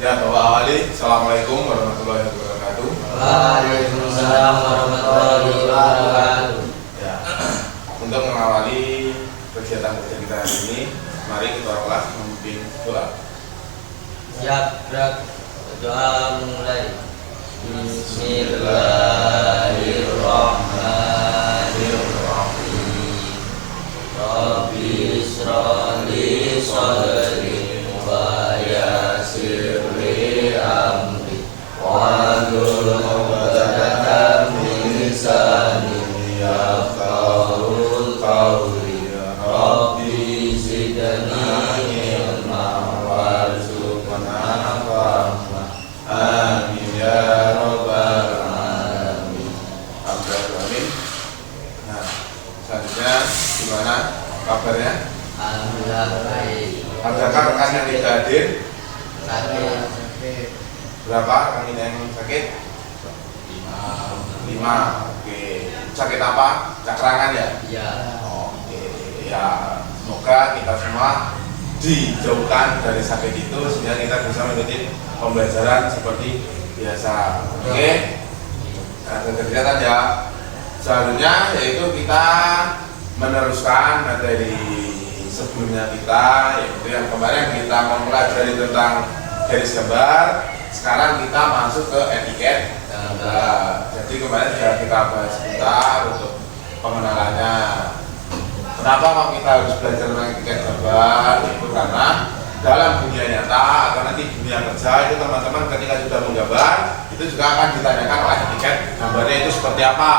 Ya, Bapak awali. Assalamualaikum warahmatullahi wabarakatuh. Waalaikumsalam warahmatullahi wabarakatuh. Ya, untuk mengawali kegiatan kita hari ini, mari kita kelas memimpin doa. Siap, gerak. Doa mulai. Bismillahirrahmanirrahim. Rabbi israh li sadri wa yassir li amri wahlul 'uqdatam min lisani yafqahu qawli. Rabbi zidni ilma warzuqna fahma. Amin ya rabbal alamin. Amin. Nah, selanjutnya gimana kabarnya? Alhamdulillah baik. Adakah rekan yang tidak hadir? Sakit. Berapa rekan ini yang sakit? 5. Oke. Sakit apa? Cakrangan ya? Ya. Oke. Ya, semoga kita semua dijauhkan dari sakit itu sehingga kita bisa mengikuti pembelajaran seperti biasa. Oke. Nah, kegiatan ya selanjutnya yaitu kita meneruskan materi sebelumnya kita, yaitu yang kemarin kita mempelajari tentang garis gambar. Sekarang kita masuk ke etiket gambar. Jadi kemarin sudah kita bahas sebentar untuk pengenalannya. Kenapa kok kita harus belajar tentang etiket gambar? Itu karena dalam dunia nyata atau nanti dunia kerja itu teman-teman ketika sudah menggambar itu juga akan ditanyakan oleh etiket gambarnya itu seperti apa.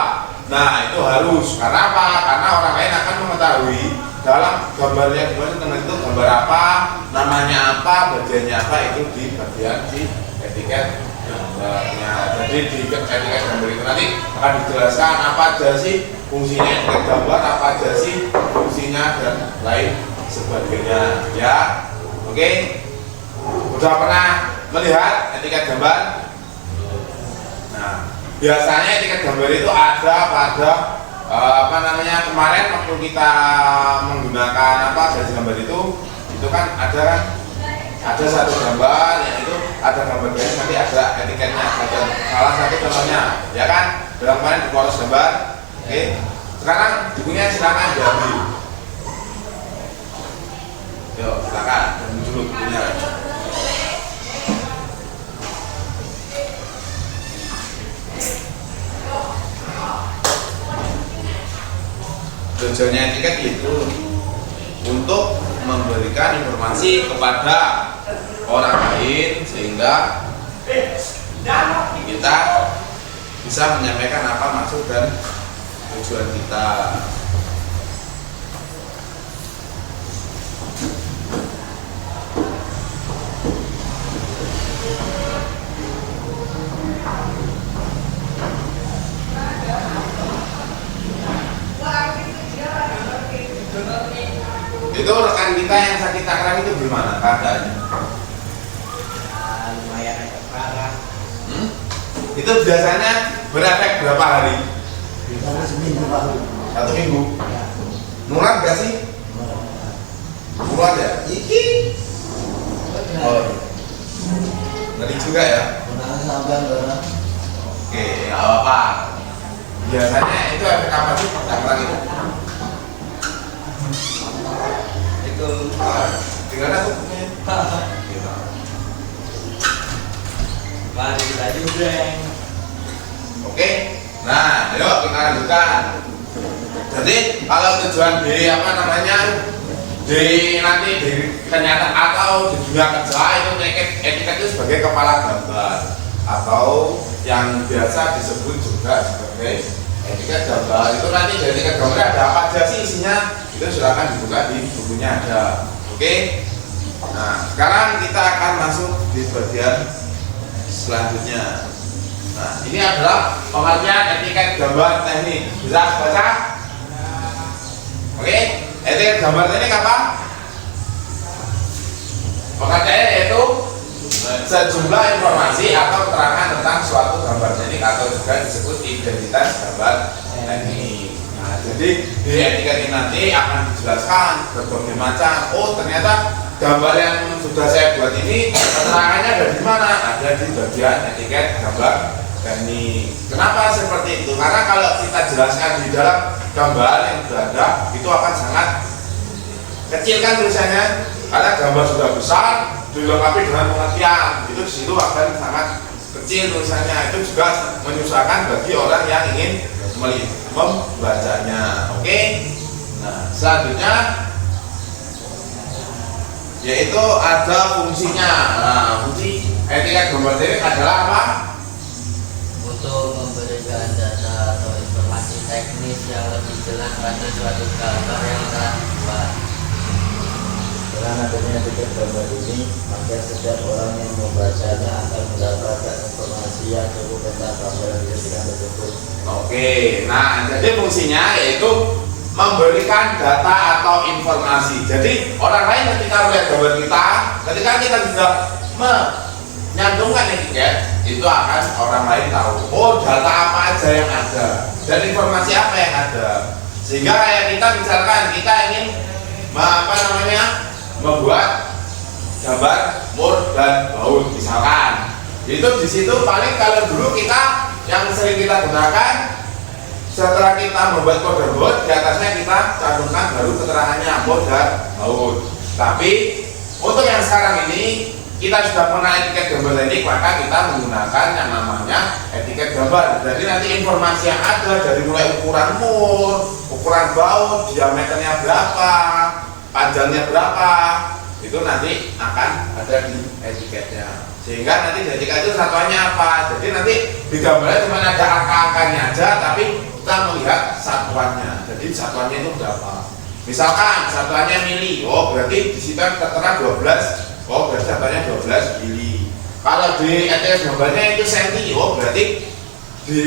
Nah, itu harus. Karena apa? Karena orang lain akan mengetahui dalam gambarnya gimana, teman itu gambar apa, namanya apa, bagiannya apa, itu di bagian di etiket gambarnya. Jadi di etiket gambar itu nanti akan dijelaskan apa aja sih fungsinya etiket gambar, apa aja sih fungsinya dan lain sebagainya. Ya, oke. Udah pernah melihat etiket gambar? Nah, biasanya etiket gambar itu ada pada kemarin waktu kita menggunakan garis gambar itu kan ada satu gambar yang itu ada gambar garis, nanti ada etiketnya. Salah satu contohnya ya kan dalam kemarin di poros gambar. Oke, sekarang bukunya silakan diambil. Yuk silakan ambil dulu bukunya. Tujuannya etiket itu untuk memberikan informasi kepada orang lain sehingga kita bisa menyampaikan apa maksud dan tujuan kita. Itu rekan kita yang sakit cakram itu gimana keadaannya? Lumayan agak parah. Itu biasanya berefek berapa hari? Biasanya seminggu baru. 1 minggu. Ya. Nular gak sih? Nular ya? Iki. Oh. Ngeri juga ya? Pernah sampai enggak? Oke, nggak apa-apa. Biasanya itu efek apa sih cakram itu? Tinggal aku punya. Mari kita jumbreng. Oke, nah yuk kita lanjutkan. Jadi kalau tujuan di nanti di kenyataan atau di dunia kerja itu etiket itu sebagai kepala gambar atau yang biasa disebut juga sebagai etiket gambar. Itu nanti dari etiket gambar ada apa aja sih isinya? Itu silakan dibuka di bukunya ada. Oke. Nah, sekarang kita akan masuk di bagian selanjutnya. Nah, ini adalah pengertian etiket gambar teknik. Bisa baca? Oke. Etiket gambar teknik apa? Pengertiannya yaitu sejumlah informasi atau keterangan tentang suatu gambar teknik atau juga disebut identitas gambar teknik. Nah, jadi di etiket ini nanti akan dijelaskan berbagai macam. Oh, ternyata gambar yang sudah saya buat ini keterangannya ada di mana? Ada di bagian etiket gambar teknik. Kenapa seperti itu? Karena kalau kita jelaskan di dalam gambar yang sudah ada, itu akan sangat kecil kan tulisannya. Karena gambar sudah besar, dilengkapi dengan pengertian, itu di situ akan sangat kecil tulisannya. Itu juga menyusahkan bagi orang yang ingin membacanya. Oke. Nah, selanjutnya yaitu ada fungsinya. Nah, fungsi etiket gambar teknik adalah apa? Untuk memberikan data atau informasi teknis yang lebih jelas pada suatu gambar yang telah dibuat. Dengan adanya etiket gambar ini, maka setiap orang yang membacanya akan mendapatkan informasi yang cukup tentang gambar yang dijadikan tersebut. Oke, nah jadi fungsinya yaitu memberikan data atau informasi. Jadi orang lain ketika melihat gambar kita, ketika kita sudah menyantumkan etiket, itu akan orang lain tahu, oh data apa aja yang ada dan informasi apa yang ada. Sehingga kayak kita misalkan kita ingin membuat gambar mur dan baut misalkan, itu di situ paling kalau dulu kita yang sering kita gunakan, setelah kita membuat kode baut, di atasnya kita cantumkan baru keterangannya mur dan baut. Tapi untuk yang sekarang ini kita sudah mengenal etiket gambar teknik, maka kita menggunakan yang namanya etiket gambar. Jadi nanti informasi yang ada dari mulai ukuran mur, ukuran baut, diameternya berapa, panjangnya berapa, itu nanti akan ada di etiketnya. Sehingga nanti di etiket itu satuannya apa. Jadi nanti di gambarnya cuma ada angka-angkanya aja, tapi kita melihat satuannya. Jadi satuannya itu berapa. Misalkan satuannya mili, oh berarti di situ tertera 12. Oh berarti satuannya 12 mili. Kalau di etiket gambarnya itu senti, oh berarti di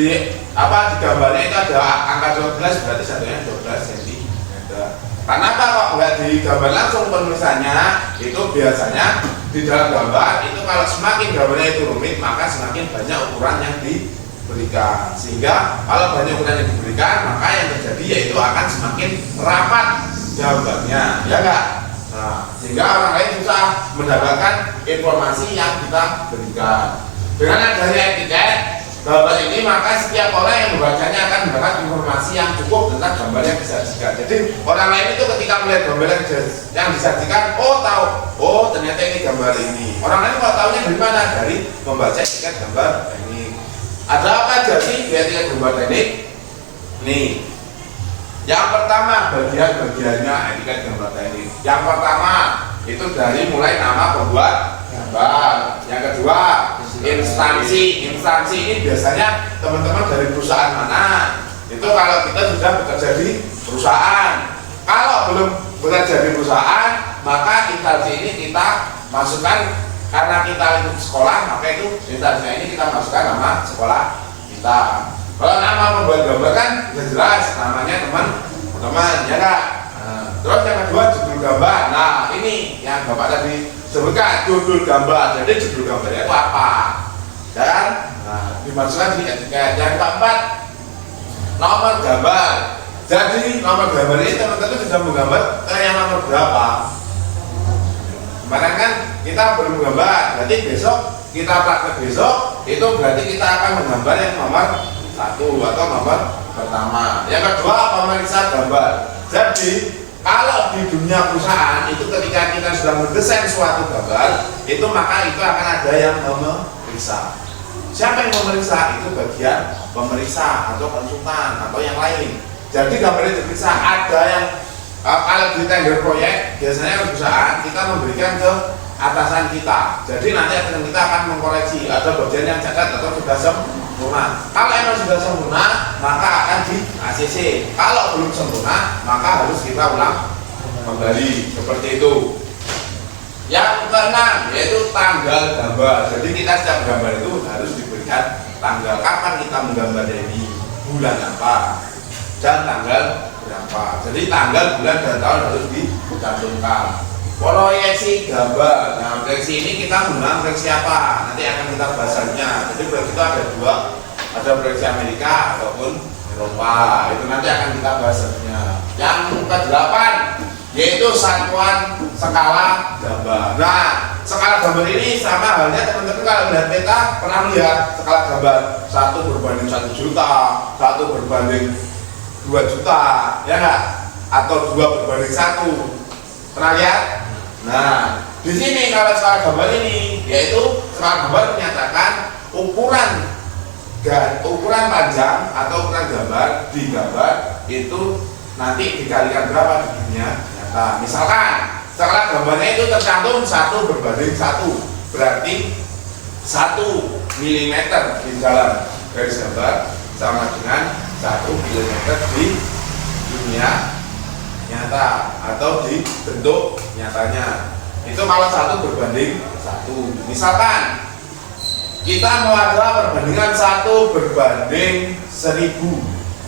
gambarnya itu ada angka 12, berarti satuannya 12 cm. Kenapa kok nggak digambar langsung penulisannya? Itu biasanya di dalam gambar itu kalau semakin gambarnya itu rumit, maka semakin banyak ukuran yang diberikan. Sehingga kalau banyak ukuran yang diberikan, maka yang terjadi yaitu akan semakin rapat gambarnya, ya enggak? Nah, sehingga orang lain susah mendapatkan informasi yang kita berikan. Dengan adanya etiket gambar ini, maka setiap orang yang membacanya akan mendapat informasi yang cukup tentang gambar yang disajikan. Jadi orang lain itu ketika melihat gambar yang disajikan, oh tahu, oh ternyata ini gambar ini. Orang lain kok tahunya dari mana? Dari membaca etiket gambar teknik. Ada apa aja sih di etiket gambar teknik? Nih, yang pertama bagian-bagiannya etiket gambar teknik. Yang pertama itu dari mulai nama pembuat gambar. Yang kedua instansi ini biasanya teman-teman dari perusahaan mana. Itu kalau kita sudah bekerja di perusahaan. Kalau belum bekerja di perusahaan, maka instansi ini kita masukkan, karena kita ikut sekolah, maka itu instansi ini kita masukkan nama sekolah kita. Kalau nama pembuat gambar kan jelas namanya teman-teman, ya kak. Terus yang kedua judul gambar. Nah ini yang bapak tadi sebutkan, judul gambar. Jadi judul gambarnya itu apa? Dan dimasukkan di etiket. Yang keempat nomor gambar. Jadi nomor gambar ini teman-teman sudah menggambar yang nomor berapa? Kemarin kan kita belum menggambar, berarti besok kita praktek besok, itu berarti kita akan menggambar yang nomor 1 atau nomor pertama. Yang kedua pemeriksa gambar. Jadi kalau di dunia perusahaan itu ketika kita sudah mendesain suatu gambar, itu maka itu akan ada yang memeriksa. Siapa yang memeriksa? Itu bagian pemeriksa atau konsultan atau yang lain. Jadi gambar itu diperiksa. Ada yang kalau di tender proyek biasanya perusahaan kita memberikan ke atasan kita. Jadi nanti atasan kita akan mengkoreksi ada bagian yang cacat atau sudah sempurna. Kalau emang sudah sempurna, maka akan di ACC. Kalau belum sempurna, maka harus kita ulang kembali seperti itu. Yang keenam yaitu tanggal gambar. Jadi kita setiap gambar itu harus diberikan tanggal kapan kita menggambar ini, bulan apa, dan tanggal berapa. Jadi tanggal, bulan, dan tahun harus dicantumkan. Proyeksi gambar. Nah, proyeksi ini kita menggunakan proyeksi apa? Nanti akan kita bahasanya. Jadi proyeksi itu ada dua, ada proyeksi Amerika ataupun Eropa. Itu nanti akan kita bahasanya. Yang ke-8 yaitu satuan skala gambar. Nah, skala gambar ini sama halnya teman-teman kalau melihat peta pernah lihat skala gambar 1 berbanding 1 juta, 1 berbanding 2 juta, ya enggak? Atau 2 berbanding 1. Pernah lihat? Nah, di sini kalau skala gambar ini yaitu skala gambar menyatakan ukuran panjang atau ukuran gambar di gambar itu nanti dikalikan berapa di dunia nyata. Misalkan skala gambarnya itu tercantum 1 berbanding 1, berarti 1 mm di dalam garis gambar sama dengan 1 mm di dunia nyata atau di bentuk nyatanya. Itu kalau 1 berbanding 1. Misalkan kita mau ada perbandingan 1 berbanding 1000,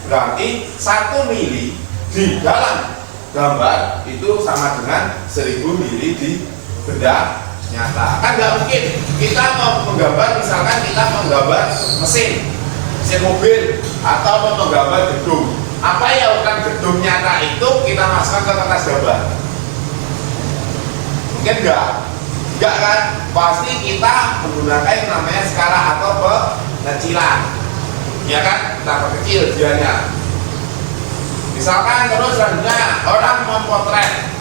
berarti 1 mili di dalam gambar itu sama dengan 1000 mili di benda nyata. Kan nggak mungkin kita mau menggambar, misalkan kita menggambar mesin mobil atau mau menggambar gedung. Apa ya ukuran gedung nyata itu kita masukkan ke kertas gambar? Mungkin enggak kan? Pasti kita menggunakan yang namanya skala atau pengecilan, ya kan? Kita perkecil dianya. Misalkan terus selanjutnya orang memotret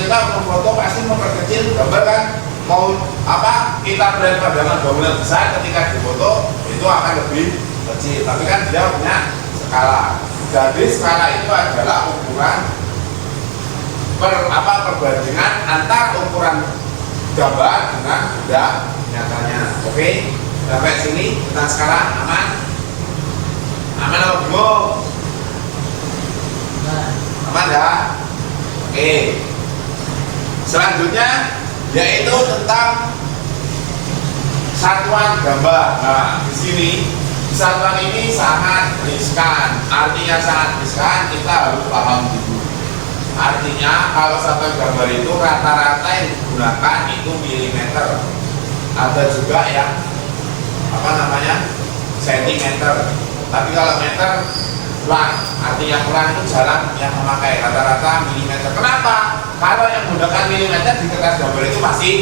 kita memfoto pasti memperkecil gambar kan? Mau apa? Kita melihat pandangan bangunan besar ketika difoto itu akan lebih kecil, tapi kan dia punya skala. Jadi skala itu adalah ukuran perbandingan antar ukuran gambar dengan benda nyatanya. Oke, sampai sini tentang skala aman? Aman apa bingung? Aman ya? Oke. Selanjutnya yaitu tentang satuan gambar. Nah, di sini satuan ini sangat riskan. Artinya sangat riskan, kita harus paham dulu. Artinya kalau satuan gambar itu rata-rata yang digunakan itu milimeter. Ada juga yang sentimeter. Tapi kalau meter pelan, artinya pelan itu jarang yang memakai, rata-rata milimeter. Kenapa? Kalau yang menggunakan milimeter di kertas gambar itu masih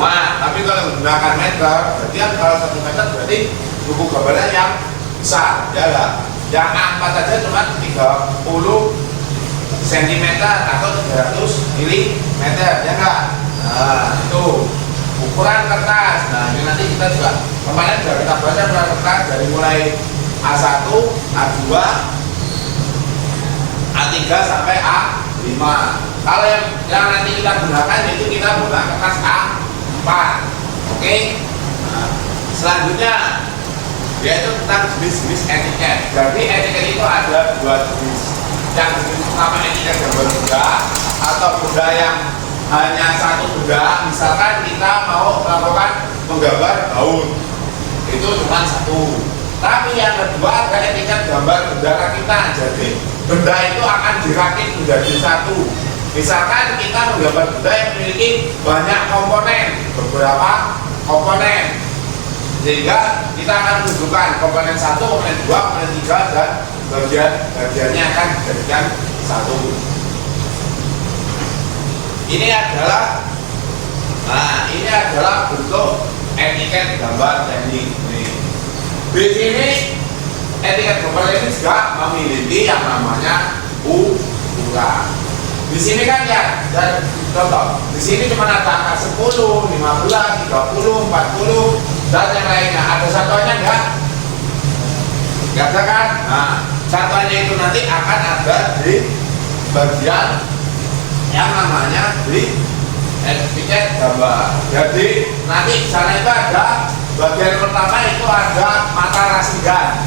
muat. Tapi kalau menggunakan meter, berarti kalau 1 meter berarti buku gambarnya yang besar, ya enggak? Yang A4 saja cuma 30 cm atau 300 mm, ya enggak? Nah, itu ukuran kertas. Nah, ini nanti kita juga kemarin sudah kita baca ukuran kertas dari mulai A1, A2, A3 sampai A5. Kalau yang nanti kita gunakan itu kita gunakan kertas A4. Oke? Nah, selanjutnya yaitu tentang jenis-jenis etiket. Jadi etiket itu ada 2 jenis. Yang jenis pertama etiket gambar benda atau benda yang hanya 1 benda. Misalkan kita mau melakukan menggambar daun, itu cuma 1. Tapi yang kedua ada etiket gambar benda rakitan. Jadi benda itu akan dirakit menjadi 1. Misalkan kita menggambar benda yang memiliki banyak komponen, beberapa komponen, sehingga kita akan menunjukkan komponen 1, komponen 2, komponen 3 dan bagiannya akan dijadikan 1. Ini adalah bentuk etiket gambar teknik. Di sini etiket gambar ini juga memiliki yang namanya ukuran. Di sini kan ya, dan contoh, di sini cuma ada angka 10, 15, 30, 40 dan yang lainnya. Ada satuannya enggak? Enggak ada kan? Nah, satuannya itu nanti akan ada di bagian yang namanya di etiket gambar. Jadi nanti di sana itu ada bagian pertama itu ada mata rasingan.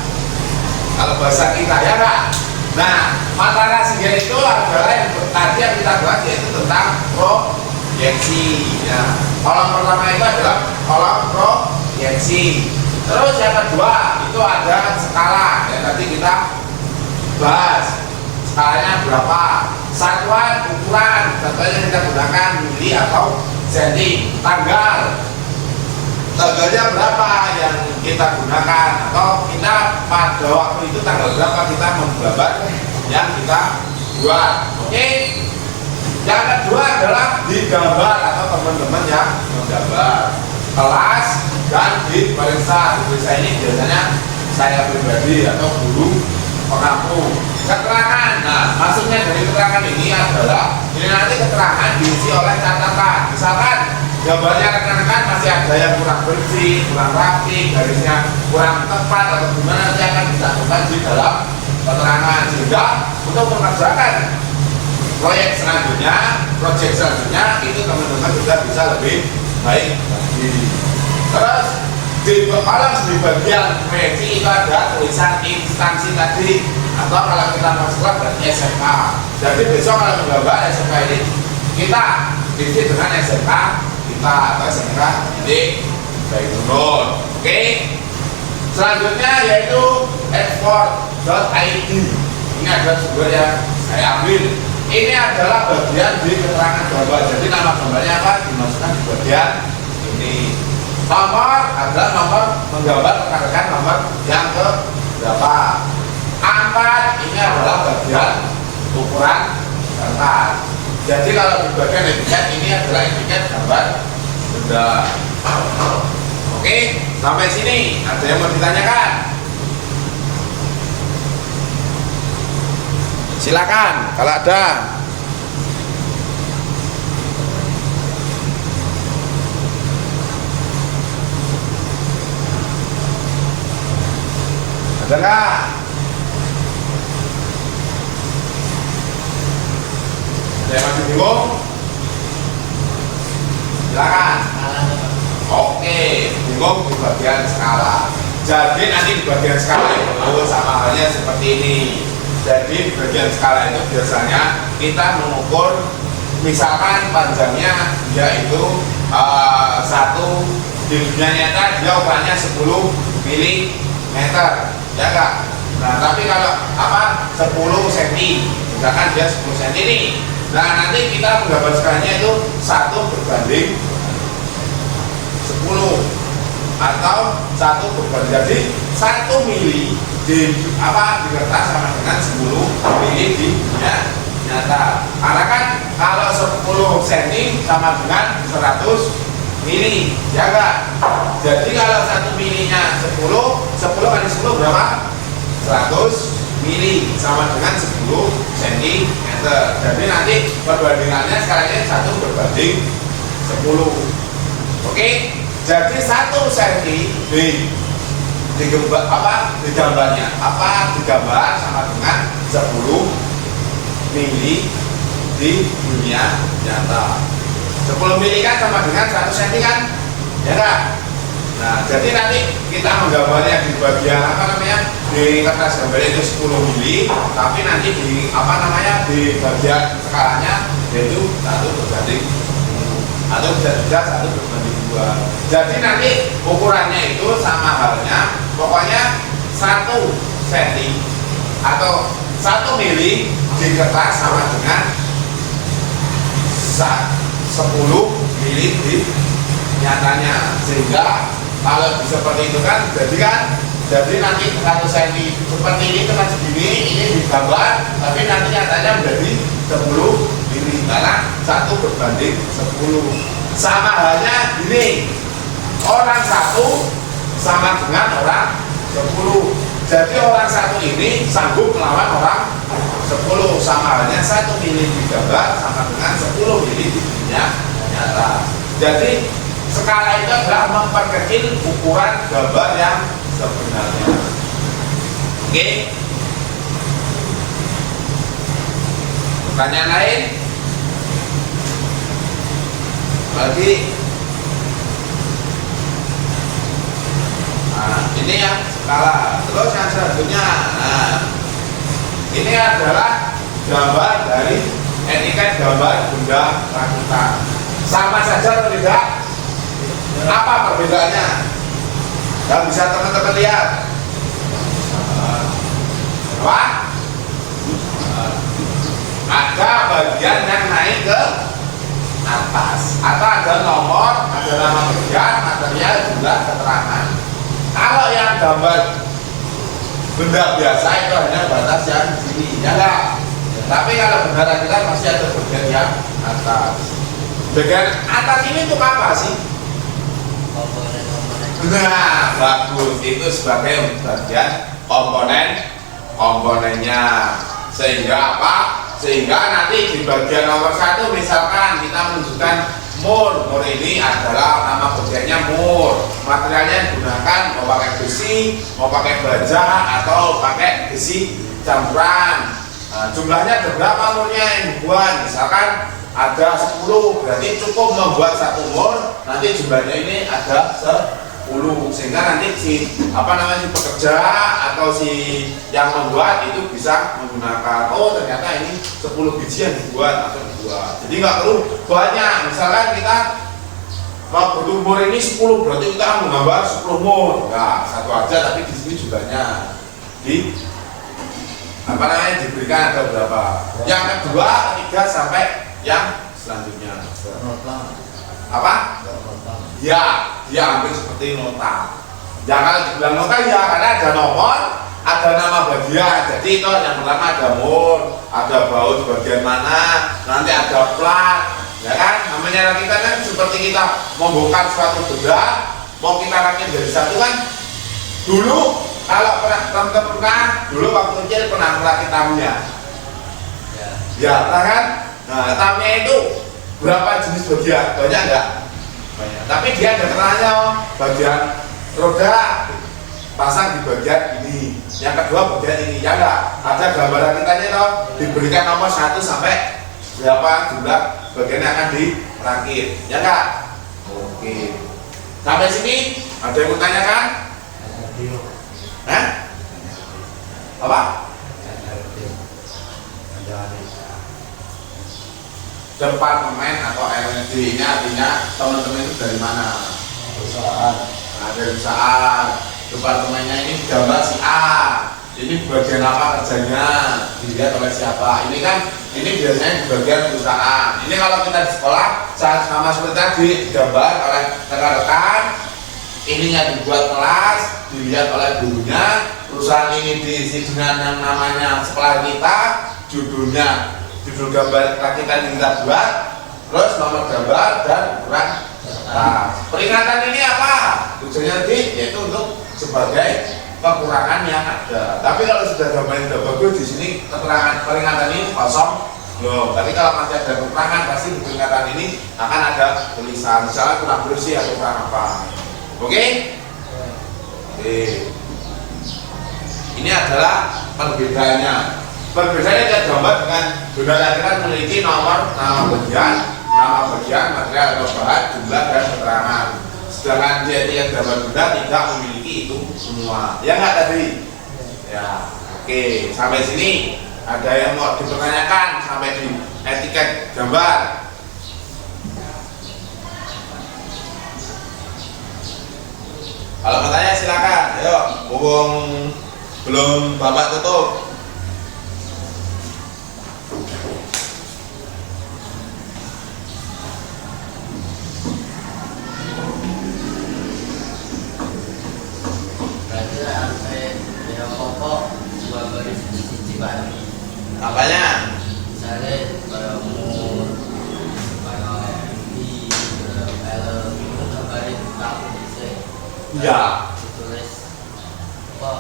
Kalau bahasa kita ya enggak? Nah, mata rasingan itu adalah yang tadi yang kita bahas yaitu tentang proyeksi. Ya. Kolom pertama itu adalah kolom proyeksi. Terus yang kedua itu ada skala. Ya, tadi kita bahas skalanya berapa, satuan ukuran, contohnya kita gunakan mili atau senti. Tanggalnya berapa yang kita gunakan, atau kita pada waktu itu tanggal berapa kita menggambar yang kita buat. Oke. digambar atau teman-teman yang menggambar. Kelas dan diperiksa. Diperiksa ini biasanya saya pribadi atau guru pengampu. Keterangan. Nah, maksudnya dari keterangan ini adalah ini nanti keterangan diisi oleh catatan. Misalkan gambarnya rekan-rekan masih ada yang kurang bersih, kurang rapi, garisnya kurang tepat atau gimana, nanti akan dicantumkan di dalam keterangan, sehingga untuk mengerjakan proyek selanjutnya itu teman-teman juga bisa lebih baik lagi. Terus di kolom di bagian proyeksi itu ada tulisan instansi tadi, atau kalau kita masuk berarti SMK. Jadi besok kalau menggambar SMK ini kita isi dengan SMK kita atau SMK ini baik menurut. Oke. Selanjutnya yaitu export.id. Ini adalah sumber yang saya ambil. Ini adalah bagian di keterangan gambar. Jadi nama gambarnya apa? Dimasukkan di bagian ini. Nomor adalah nomor menggambar rekan-rekan nomor yang ke berapa? 4 ini adalah bagian ukuran kertas. Jadi kalau di bagian etiket ini adalah etiket gambar benda. Oke, sampai sini ada yang mau ditanyakan? Silakan kalau ada. Ada nggak? Ada yang masih bingung? Silakan. Oke, bingung di bagian skala. Jadi nanti di bagian skala itu sama halnya seperti ini. Jadi di bagian skala itu biasanya kita mengukur, misalkan panjangnya yaitu 1 di dunia nyata dia ukurannya 10 mm, ya kak. Nah tapi kalau 10 cm, misalkan dia 10 cm ini. Nah nanti kita menggambar skalanya itu 1 berbanding 10 atau 1 berbanding, jadi 1 mili di kertas sama dengan 10 mili di dunia nyata. Karena kan kalau 10 cm sama dengan 100 mili, ya enggak? Jadi kalau 1 milinya 10 kali 10 berapa? 100 mili sama dengan 10 cm. Jadi nanti perbandingannya sekarang 1 berbanding 10. Oke? Jadi 1 cm digambarnya digambar sama dengan 10 mili di dunia nyata. 10 mili kan sama dengan 1 cm kan? Ya enggak? Nah, jadi nanti kita menggambarnya di bagian di kertas gambarnya itu 10 mili, tapi nanti di di bagian skalanya yaitu 1 berbanding 10 atau bisa juga 1 berbanding 2. Jadi nanti ukurannya itu sama halnya, pokoknya 1 cm atau 1 mili di kertas sama dengan 10 mili di nyatanya. Sehingga kalau seperti itu kan, jadi nanti 1 cm seperti ini kan segini, ini digambar, tapi nanti nyatanya menjadi 10 mili karena 1 berbanding 10. Sama halnya ini, orang 1 sama dengan orang 10. Jadi orang 1 ini sanggup melawan orang 10. Sama halnya 1 mili digambar sama dengan 10 mili di dunia nyata. Jadi skala itu adalah memperkecil ukuran gambar yang sebenarnya. Oke? Pertanyaan lain? Lagi? Nah, ini yang skala. Terus yang selanjutnya, nah, ini adalah gambar dari etiket gambar benda rakitan. Sama saja atau tidak? Apa perbedaannya? Yang bisa teman-teman lihat? Apa? Ada bagian yang naik ke atas, atau ada nomor, ada nama bagian, material, jumlah, keterangan. Kalau yang gambar benda biasa itu hanya batas yang di sini, ya enggak? Tapi kalau benda rakitan masih ada bagian yang atas. Bagian atas ini untuk apa sih? komponen-komponen. Nah, bagus. Itu sebagai bagian komponennya. Sehingga apa? Sehingga nanti di bagian nomor 1 misalkan kita menunjukkan mur ini adalah nama bagiannya mur. Materialnya yang digunakan mau pakai besi, mau pakai baja atau pakai besi campuran. Nah, jumlahnya ada berapa murnya yang dibuat? Misalkan ada 10, berarti cukup membuat 1 mur. Nanti jumlahnya ini ada 10, sehingga nanti si pekerja atau si yang membuat itu bisa menggunakan, oh ternyata ini 10 biji yang dibuat atau dibuat. Jadi nggak perlu banyak. Misalkan kita butuh mur ini 10, berarti kita menggambar 10 mur. Nah, 1 aja, tapi di sini jumlahnya diberikan ada berapa. Yang kedua, ketiga sampai yang selanjutnya. Apa? Ya, diambil seperti nota. Jangan dibilang nota ya, karena ada nomor, ada nama bagian. Jadi itu yang pertama ada mur, ada baut di bagian mana, nanti ada plat, ya kan? Namanya rakit kan seperti kita membongkar suatu benda, mau kita rakit dari satu kan. Dulu kalau teman-teman dulu waktu kecil pernah merakit tamnya. Ya, kan? Nah, tamnya itu berapa jenis bagian? Banyak enggak? Banyak. Tapi dia ada kenalnya, bagian roda pasang di bagian ini, yang kedua bagian ini, ya enggak? Ada gambaran kitanya toh, diberikan nomor 1 sampai berapa jumlah bagian yang akan dirakit, ya enggak? Oke. Sampai sini ada yang mau tanyakan? Hah? Apa? Departemen atau R&D ini artinya teman-teman itu dari mana? Perusahaan. Nah, dari perusahaan. Departemennya ini gambar si A. Ini bagian apa kerjanya? Dilihat oleh siapa? Ini kan ini biasanya di bagian perusahaan. Ini kalau kita di sekolah saat sama seperti tadi digambar oleh rekan-rekan. Ininya dibuat kelas, dilihat oleh gurunya. Perusahaan ini diisi dengan yang namanya sekolah kita, judul gambar kita yang kita buat, terus nomor gambar dan ukuran kertas. Peringatan ini apa? Tujuannya yaitu untuk sebagai kekurangan yang ada. Tapi kalau sudah gambarnya sudah bagus, di sini keterangan peringatan ini kosong. Loh, tapi kalau masih ada kekurangan, pasti di peringatan ini akan ada tulisan, misalnya kurang bersih atau kurang apa. Oke? Oke. Ini adalah perbedaannya. Perbedaannya kita gambar dengan benda tadi kan memiliki nama bagian, material atau bahan, jumlah dan keterangan. Sedangkan dia gambar benda tidak memiliki itu semua. Ya nggak tadi? Ya. Oke. Sampai sini ada yang mau dipertanyakan sampai di etiket gambar? Kalau mau tanya silakan. Ayo, mumpung belum Bapak tutup. Apanya? Misalnya kayak mur, kayak ini, film, itu gambarin tahu bisa. Iya. Ditulis kok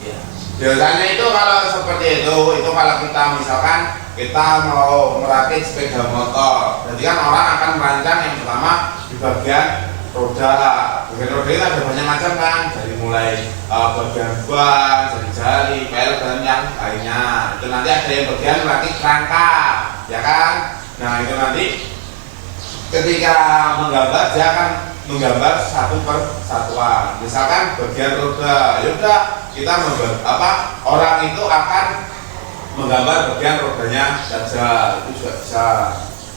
Ya. Biasanya itu kalau seperti itu kalau kita misalkan kita mau merakit sepeda motor, jadi kan orang akan merancang yang pertama di bagian roda. Bagian roda itu ada banyak macam kan, dari mulai bagian ban, jari-jari, pel dan yang lainnya. Itu nanti ada yang bagian merakit kerangka, ya kan? Nah itu nanti ketika menggambar dia akan menggambar satu persatuan. Misalkan bagian roda, yaudah kita orang itu akan menggambar bagian rodanya saja, itu juga bisa.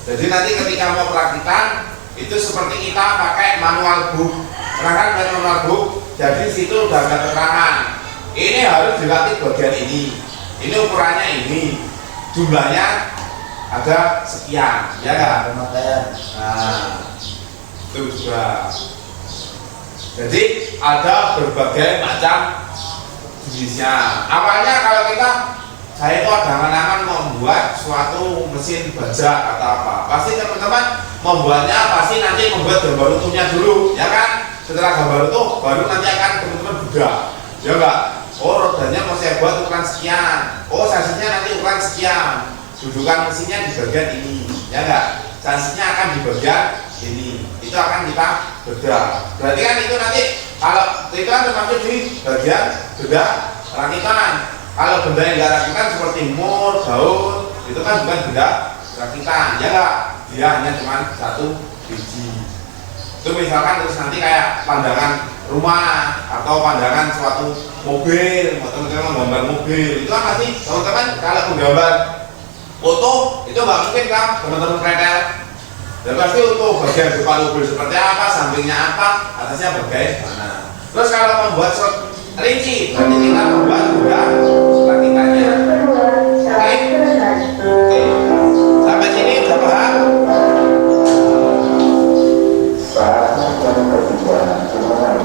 Jadi nanti ketika mau perakitan itu seperti kita pakai manual book. Sekarang pakai manual book, jadi situ udah ada keterangan. Ini harus dilatih bagian ini ukurannya ini, jumlahnya ada sekian, ya kan? Pemakaian. Nah, itu juga. Jadi ada berbagai macam jenisnya. Awalnya kalau kita saya itu ada angan-angan membuat suatu mesin bajak atau apa. Pasti teman-teman membuatnya pasti nanti membuat gambar utuhnya dulu, ya kan? Setelah gambar utuh baru nanti akan teman-teman bedah, ya enggak? Oh, rodanya mau saya buat ukuran sekian. Oh, saksinya nanti ukuran sekian. Dudukan mesinnya di bagian ini, ya enggak? Saksinya akan di bagian ini. Itu akan kita bedah. Berarti kan itu nanti kalau itu kan termasuk di bagian bedah rakitan. Kalau benda yang enggak rakitan seperti mur, daun, itu kan bukan benda rakitan, ya enggak? Dia hanya cuma satu biji. Itu misalkan terus nanti kayak pandangan rumah atau pandangan suatu mobil, teman-teman menggambar mobil, itu kan pasti teman-teman kalau menggambar foto itu nggak mungkin kan teman-teman pretel. Dan pasti untuk bagian depan mobil seperti apa, sampingnya apa, atasnya bagaimana. Terus kalau membuat slot rinci, berarti kita membuat benda rakitannya. Oke. Sampai sini udah paham?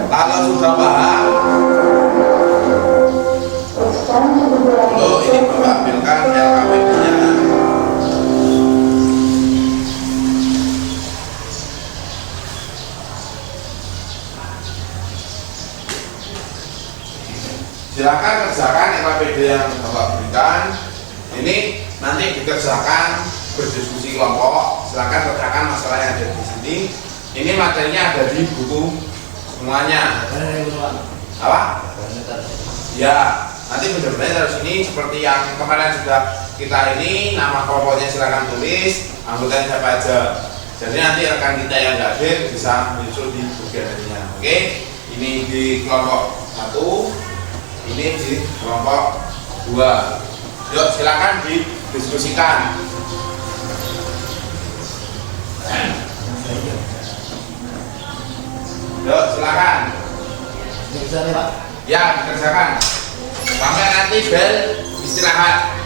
Kalau sudah paham, ini Bapak ambilkan LKPD-nya. Silakan kerjakan LKPD yang Bapak berikan. Ini nanti dikerjakan berdiskusi kelompok. Silakan kerjakan masalah yang ada di sini. Ini materinya ada di buku semuanya. Apa? Ya, nanti benar-benar harus ini seperti yang kemarin sudah kita ini, nama kelompoknya silakan tulis, anggotanya siapa aja. Jadi nanti rekan kita yang nggak hadir bisa menyusul di bagian lainnya. Oke, ini di kelompok 1, ini di kelompok 2. Yuk silakan didiskusikan. Yuk silakan. Ya, dikerjakan sampai nanti bel istirahat.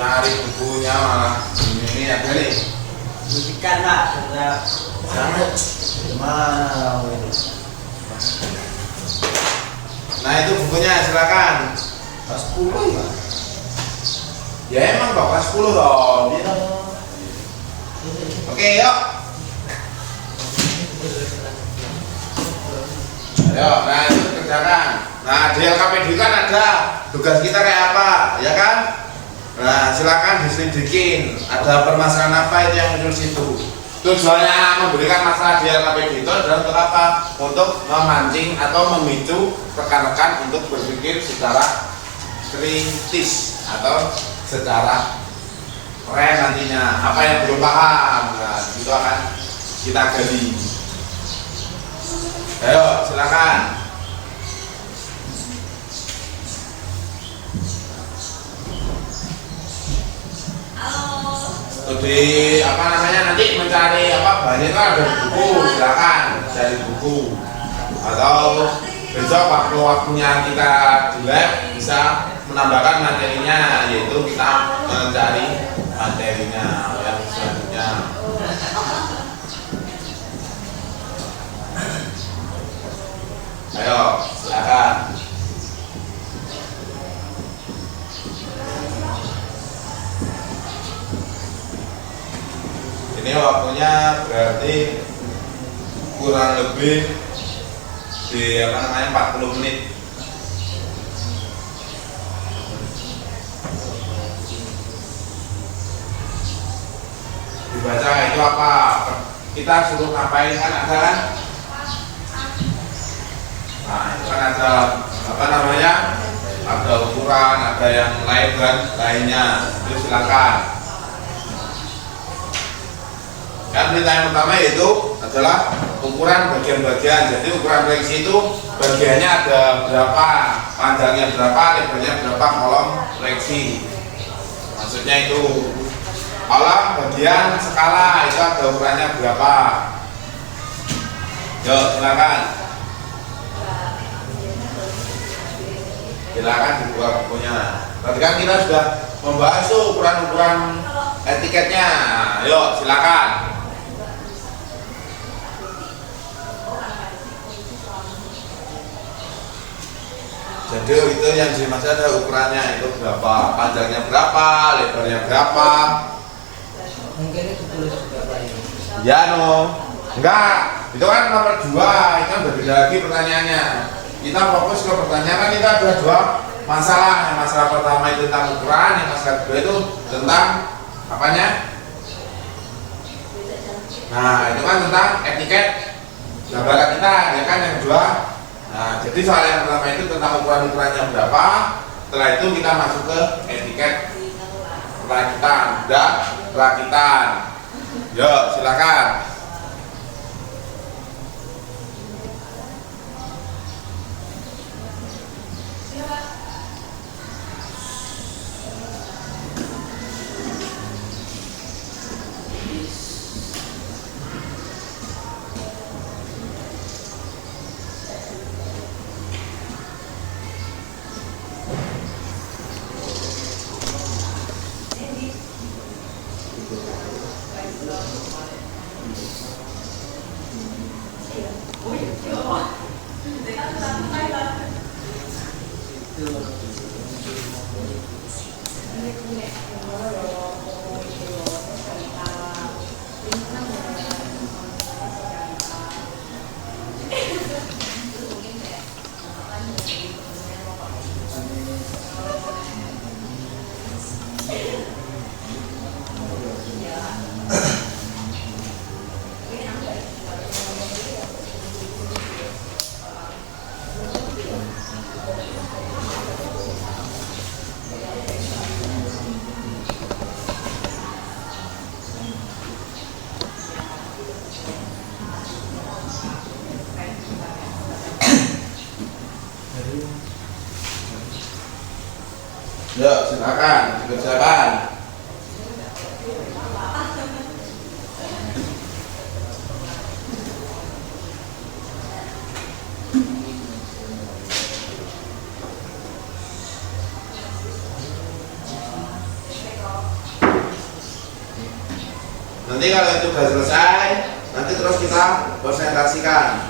Nyari bukunya malah ini ada nih. Musikan Pak, sudah Jangan. gimana ini? Nah itu bukunya silakan. Kelas 10 ya. Ya emang kok kelas 10 dong. Oke yuk. Ayo, nah itu kerjakan. Nah di LKPD kan ada tugas kita kayak apa, ya kan? Nah silakan diselidikin. Ada permasalahan apa itu yang muncul situ. Tujuannya memberikan masalah di LKPD itu adalah untuk apa? Untuk memancing atau memicu rekan-rekan untuk berpikir secara kritis atau secara keren nantinya. Apa yang belum paham, nah itu akan kita gali. Ayo silakan. Studi apa namanya nanti mencari apa bahannya itu ada di buku, silakan cari buku atau besok waktu-waktunya kita di lab bisa menambahkan materinya, yaitu kita mencari materinya yang selanjutnya. Ayo silakan. Ini waktunya berarti kurang lebih di apa namanya 40 menit. Dibaca itu apa? Kita suruh ngapain kan ada kan? Nah itu kan ada apa namanya? Ada ukuran, ada yang lain dan lainnya. Itu silakan. Kan perintah yang pertama yaitu adalah ukuran bagian-bagian. Jadi ukuran fleksi itu bagiannya ada berapa, panjangnya berapa, lebarnya berapa kolom fleksi. Maksudnya itu kolom bagian skala itu ada ukurannya berapa. Yuk silakan. Silakan dibuka bukunya. Tadi kan kita sudah membahas tuh ukuran-ukuran etiketnya. Yuk silakan. Jadi itu yang dimaksud ada ukurannya itu berapa, panjangnya berapa, lebarnya berapa. Mungkin itu tulis berapa ini? Ya no, enggak. Itu kan nomor 2, itu kan berbeda lagi pertanyaannya. Kita fokus ke pertanyaan kan kita ada 2 masalah. Yang masalah pertama itu tentang ukuran, yang masalah kedua itu tentang apanya? Nah itu kan tentang etiket gambaran kita, ya kan yang kedua. Nah, jadi soal yang pertama itu tentang ukuran-ukurannya berapa. Setelah itu kita masuk ke etiket perakitan dan perakitan. Yuk, silakan. Yuk, silakan dikerjakan. Nanti kalau itu sudah selesai, nanti terus kita presentasikan.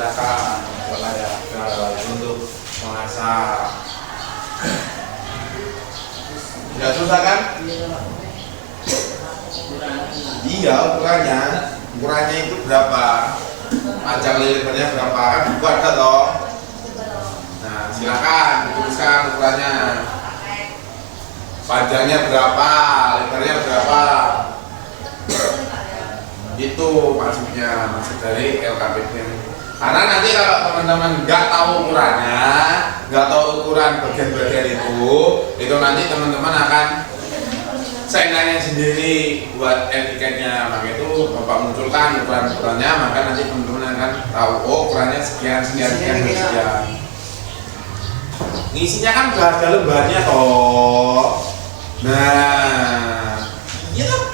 silakan ya untuk mengasah. Tidak susah kan? Iya, ukurannya itu berapa? Panjang lebarnya berapa? Kan buku ada toh. Nah, silakan dituliskan ukurannya. Panjangnya berapa? Lebarnya berapa? Itu maksudnya, maksud dari LKPP. Karena nanti kalau teman-teman nggak tahu ukurannya, nggak tahu ukuran bagian-bagian itu nanti teman-teman akan saingannya sendiri buat etiketnya. Maka itu Bapak munculkan ukuran-ukurannya, maka nanti teman-teman akan tahu oh ukurannya sekian, sekian, sekian, sekian. Ngisinya kan udah ada lembarnya toh. Nah, gitu.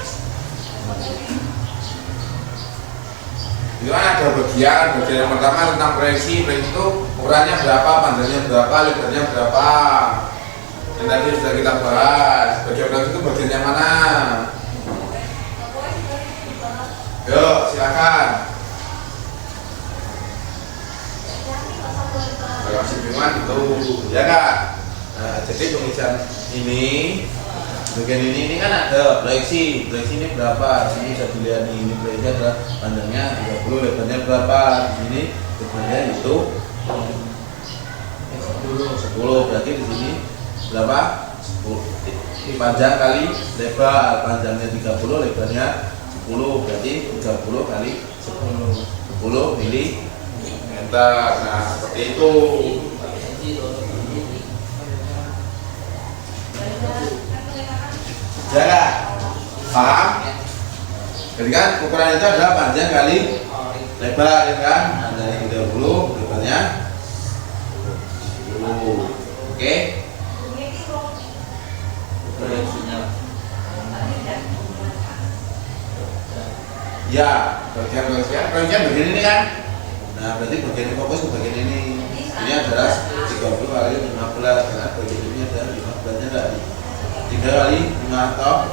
Itu kan ada bagian yang pertama tentang proyeksi itu ukurannya berapa, panjangnya berapa, lebarnya berapa. Yang tadi sudah kita bahas. Bagian itu bagian yang mana? Yuk, silakan. Kalau masih bingung itu, ya kak. Nah, jadi pengisian ini bagian ini kan ada proyeksi ini berapa, sini bisa dilihat nih, ini proyeksi adalah panjangnya 30, lebarnya berapa, di sini lebarnya itu 10, berarti di sini berapa? 10. Ini panjang kali lebar, panjangnya 30, lebarnya 10, berarti 30 kali 10 milimeter. Nah, seperti itu. Jaga, paham? Jadi kan ukuran itu adalah panjang kali lebar, ya kan? Dari 30, lebarnya 10. Oke? Proyeksinya Ya, bagian begini ini kan? Nah, berarti bagian fokus ke bagian ini. Ini adalah 30 kali 15, karena bagian ini adalah 15-nya dari 3 kali 5 toh.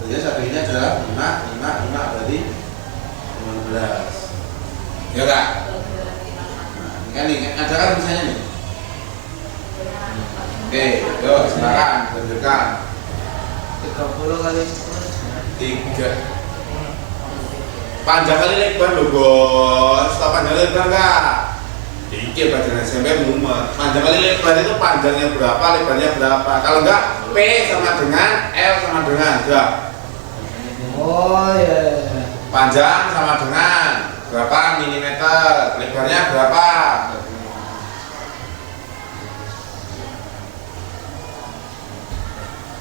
Jadi satu ini adalah 5 berarti 15. Ya kak? Nah, ini kan ada kan misalnya nih. Oke, yuk silakan tunjukkan. 30 kali 3 panjang kali lebar loh bos. Tahu panjang lebar enggak? Iki pelajaran SMP mumet. Panjang kali lebar itu panjangnya berapa, lebarnya berapa? Kalau enggak P sama dengan L sama dengan enggak? Oh ya. Panjang sama dengan berapa milimeter, lebarnya berapa?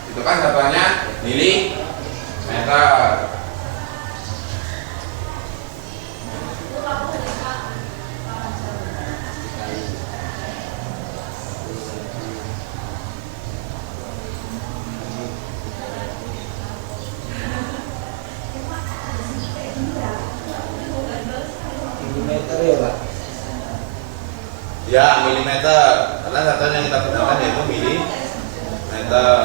Itu kan datanya milimeter. Milimeter ya Pak? Ya, milimeter. Karena datanya yang kita gunakan yaitu milimeter.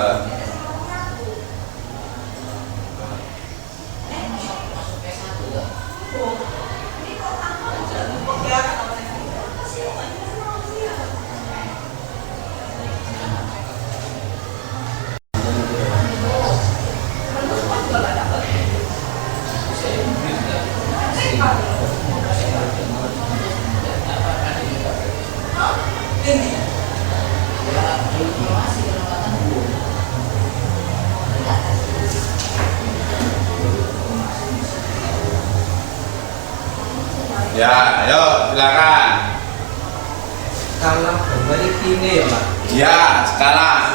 Ya, ayo silakan. Skala gambar ini ya Pak? Ya, skala.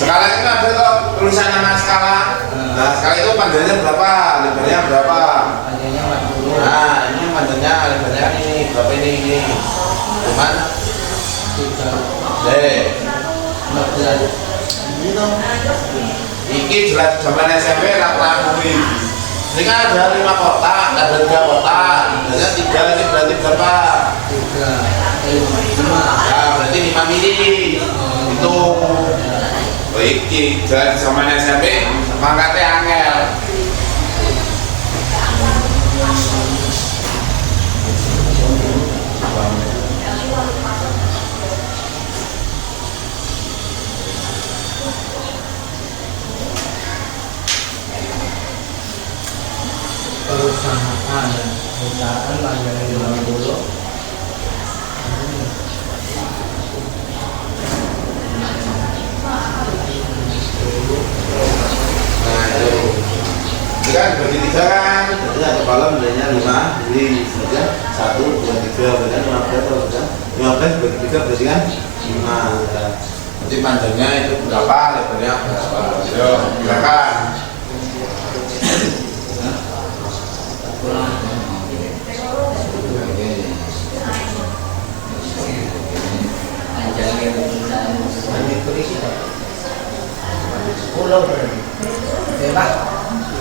Skala itu ada tuh tulisan nama skala. Nah, skala itu panjangnya berapa, lebarnya berapa? Panjangnya 40. Nah, ini panjangnya, lebarnya kan ini berapa ini? Cuman 3 14. Iki jelas zaman SMP rata-rata ini kan ada 5 kotak, ada 3 kotak, biasanya 3 ini berarti berapa? 5. Ya berarti 5 mili. Itu iki jelas zaman SMP mangkatnya angel. Ada misalkan panjangnya 50. Nah itu kan bagi 3 kan, Jadi satu kolom nilainya 5, jadi saja 1, 2, 3, berarti 15 atau berapa? 15 bagi 3 berarti kan 5. nanti panjangnya itu berapa, lebarnya berapa. Yo, silakan. Panjangnya perusahaan Pulau berarti. Pak.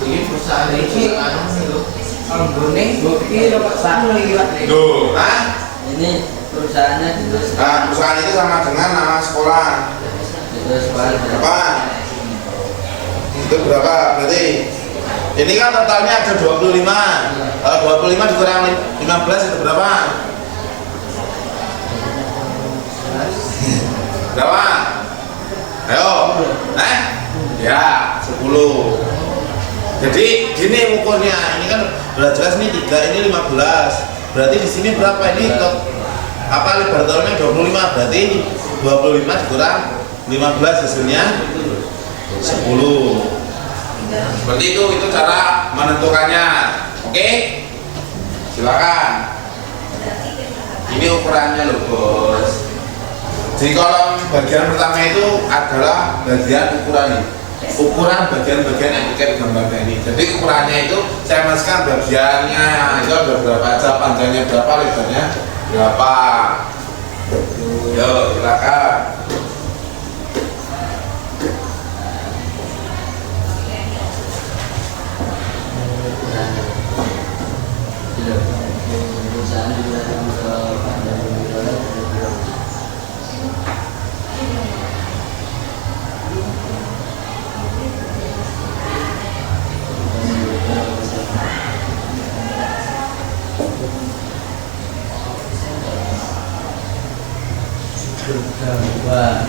ini perusahaan ini Anggone iki lho Pak Satu iki Pak. Duh, ah? ini perusahaannya juga Nah, perusahaan itu sama dengan nama sekolah. Berapa? Itu berapa berarti? Ini kan totalnya ada 25. Kalau 25 dikurang 15 itu berapa? Berapa? Ayo. Ya, 10. Jadi gini ukurnya. Ini kan udah jelas nih 3, ini 15. Berarti di sini berapa ini? Apa lebar tolnya 25, berarti 25 dikurang 15 hasilnya 10. Seperti itu cara menentukannya. Oke? Silakan. Ini ukurannya loh bos. Di kolom bagian pertama itu adalah bagian ukuran bagian-bagian yang diket gambarnya ini. Jadi ukurannya itu saya masukkan bagiannya itu ada berapa aja, panjangnya berapa, lebarnya berapa. Yo silakan. perusahaan juga Gambar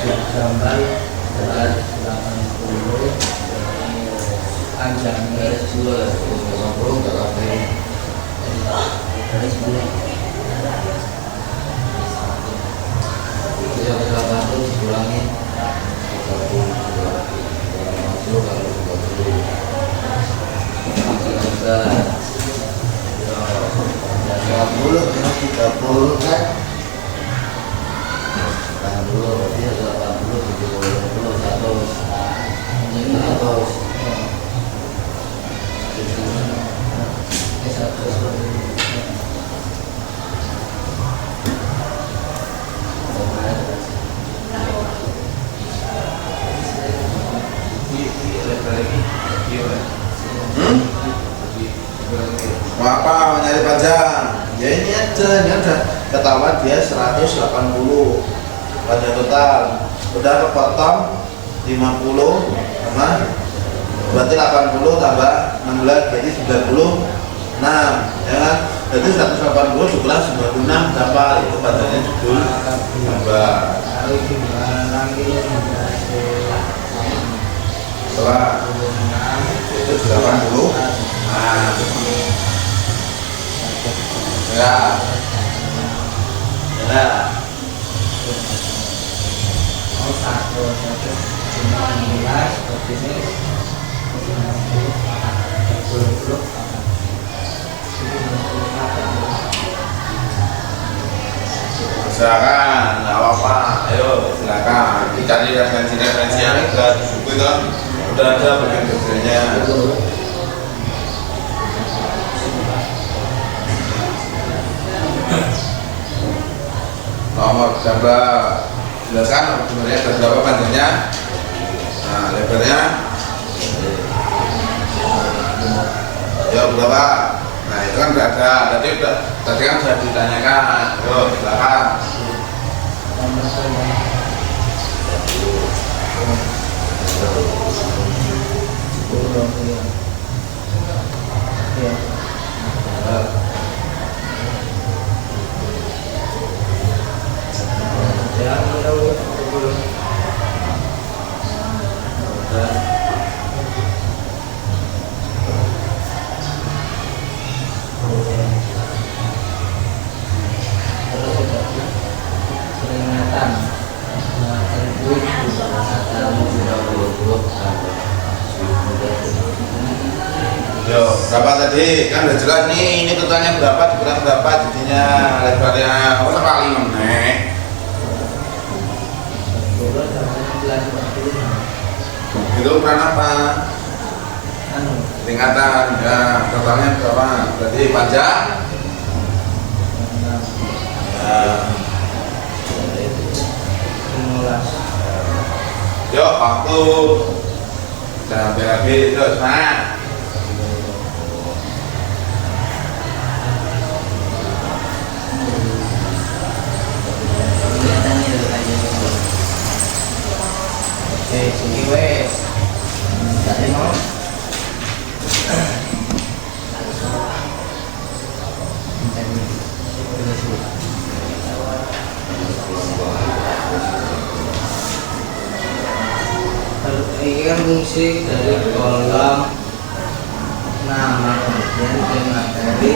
7 gambar 80 panjangnya garis 2 50 nggak sampai garis 10 bisa ke 80 dikurangin 30 kalau 30 juga 20 minus 30 kan 80 berarti ada 80 70 100 ini 100 mau apa mau nyari panjang ya ini aja, ini udah ketahuan dia 180 panjang total, udah kepotong 50 sama berarti 80 tambah 16 jadi 96 ya kan, jadi 180 dikurang 96 berapa itu panjangnya judul gambar. Setelah itu 80 nah ya ya mau 1 seperti ini 90 silakan, nggak apa-apa. Ayo silakan dicari referensi yang ada di buku itu udah ada bagian-bagiannya. Nomor gambar jelaskan sebenarnya ada berapa panjangnya, nah lebarnya ya berapa. Nah itu kan udah ada, tadi kan sudah ditanyakan. Yuk silakan. Berapa tadi? Kan udah jelas nih, ini totalnya berapa, dikurang berapa jadinya lebarnya. Oh, kali meneh. Itu ukuran apa? Tingkatan, ya, totalnya berapa? Berarti panjang? Ya. Yuk, waktu. Jangan habis terus, nah. Sini wes. Tadi mau. Ini kan fungsi dari kolom nama kemudian ke materi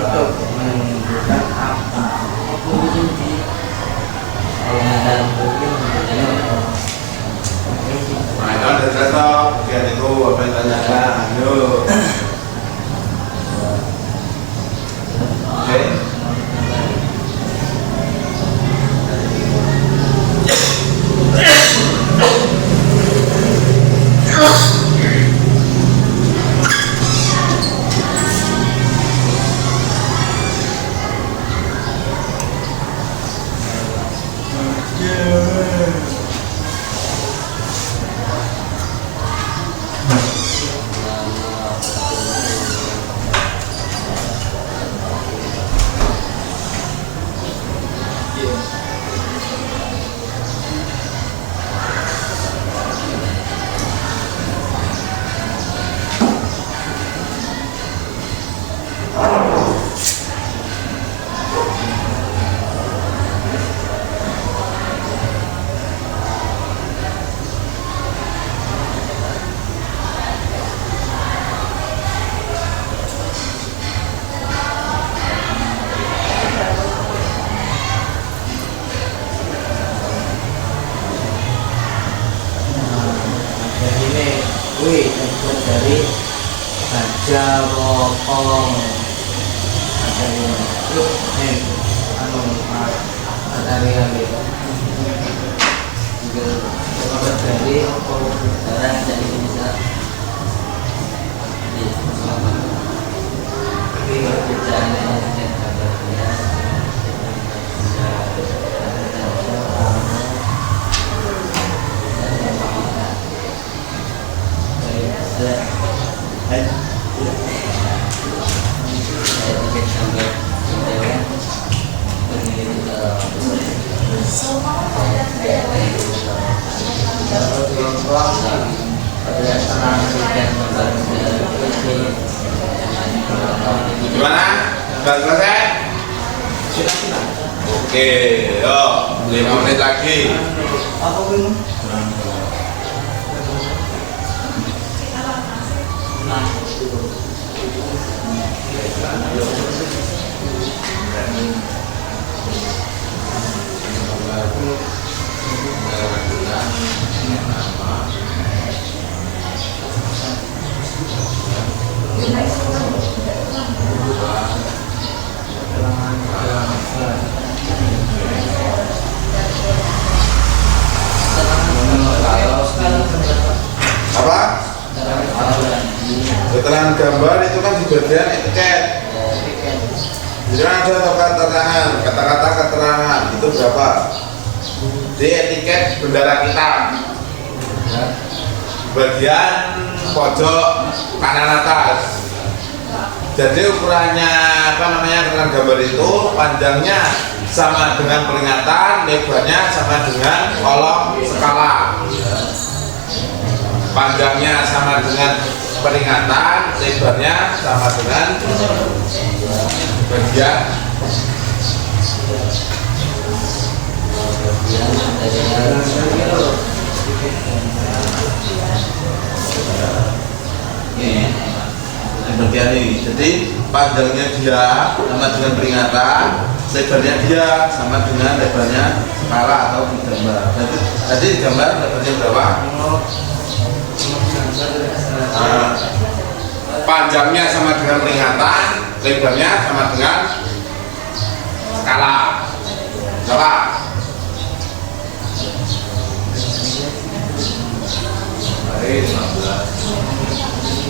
untuk menunjukkan apa kalau dalam buku menunjukkan apa. Nah, itu ada jelas toh, bagian itu apa yang tanyakan, ayo. Oke. Wih, terbuat dari baja rokok. Ada yang yuk, material itu. Juga terbuat dari sekarang jadi bisa di kerjaannya dan kabarnya Gimana? Sudah selesai? Oke, yuk 5 menit lagi. apa ini? Apa? Keterangan gambar itu kan di bagian etiket. Jadi kan ada keterangan, kata-kata keterangan itu berapa? Di etiket bendera kita. Bagian pojok kanan atas. Jadi ukurannya apa namanya keterangan gambar itu panjangnya sama dengan peringatan, lebarnya sama dengan kolom skala. Panjangnya sama dengan peringatan, lebarnya sama dengan bagian. Bagian ini, jadi panjangnya dia sama dengan peringatan, lebarnya dia sama dengan lebarnya skala atau di gambar. Tadi gambar lebarnya berapa? Nah, panjangnya sama dengan peringatan, lebarnya sama dengan skala. Coba.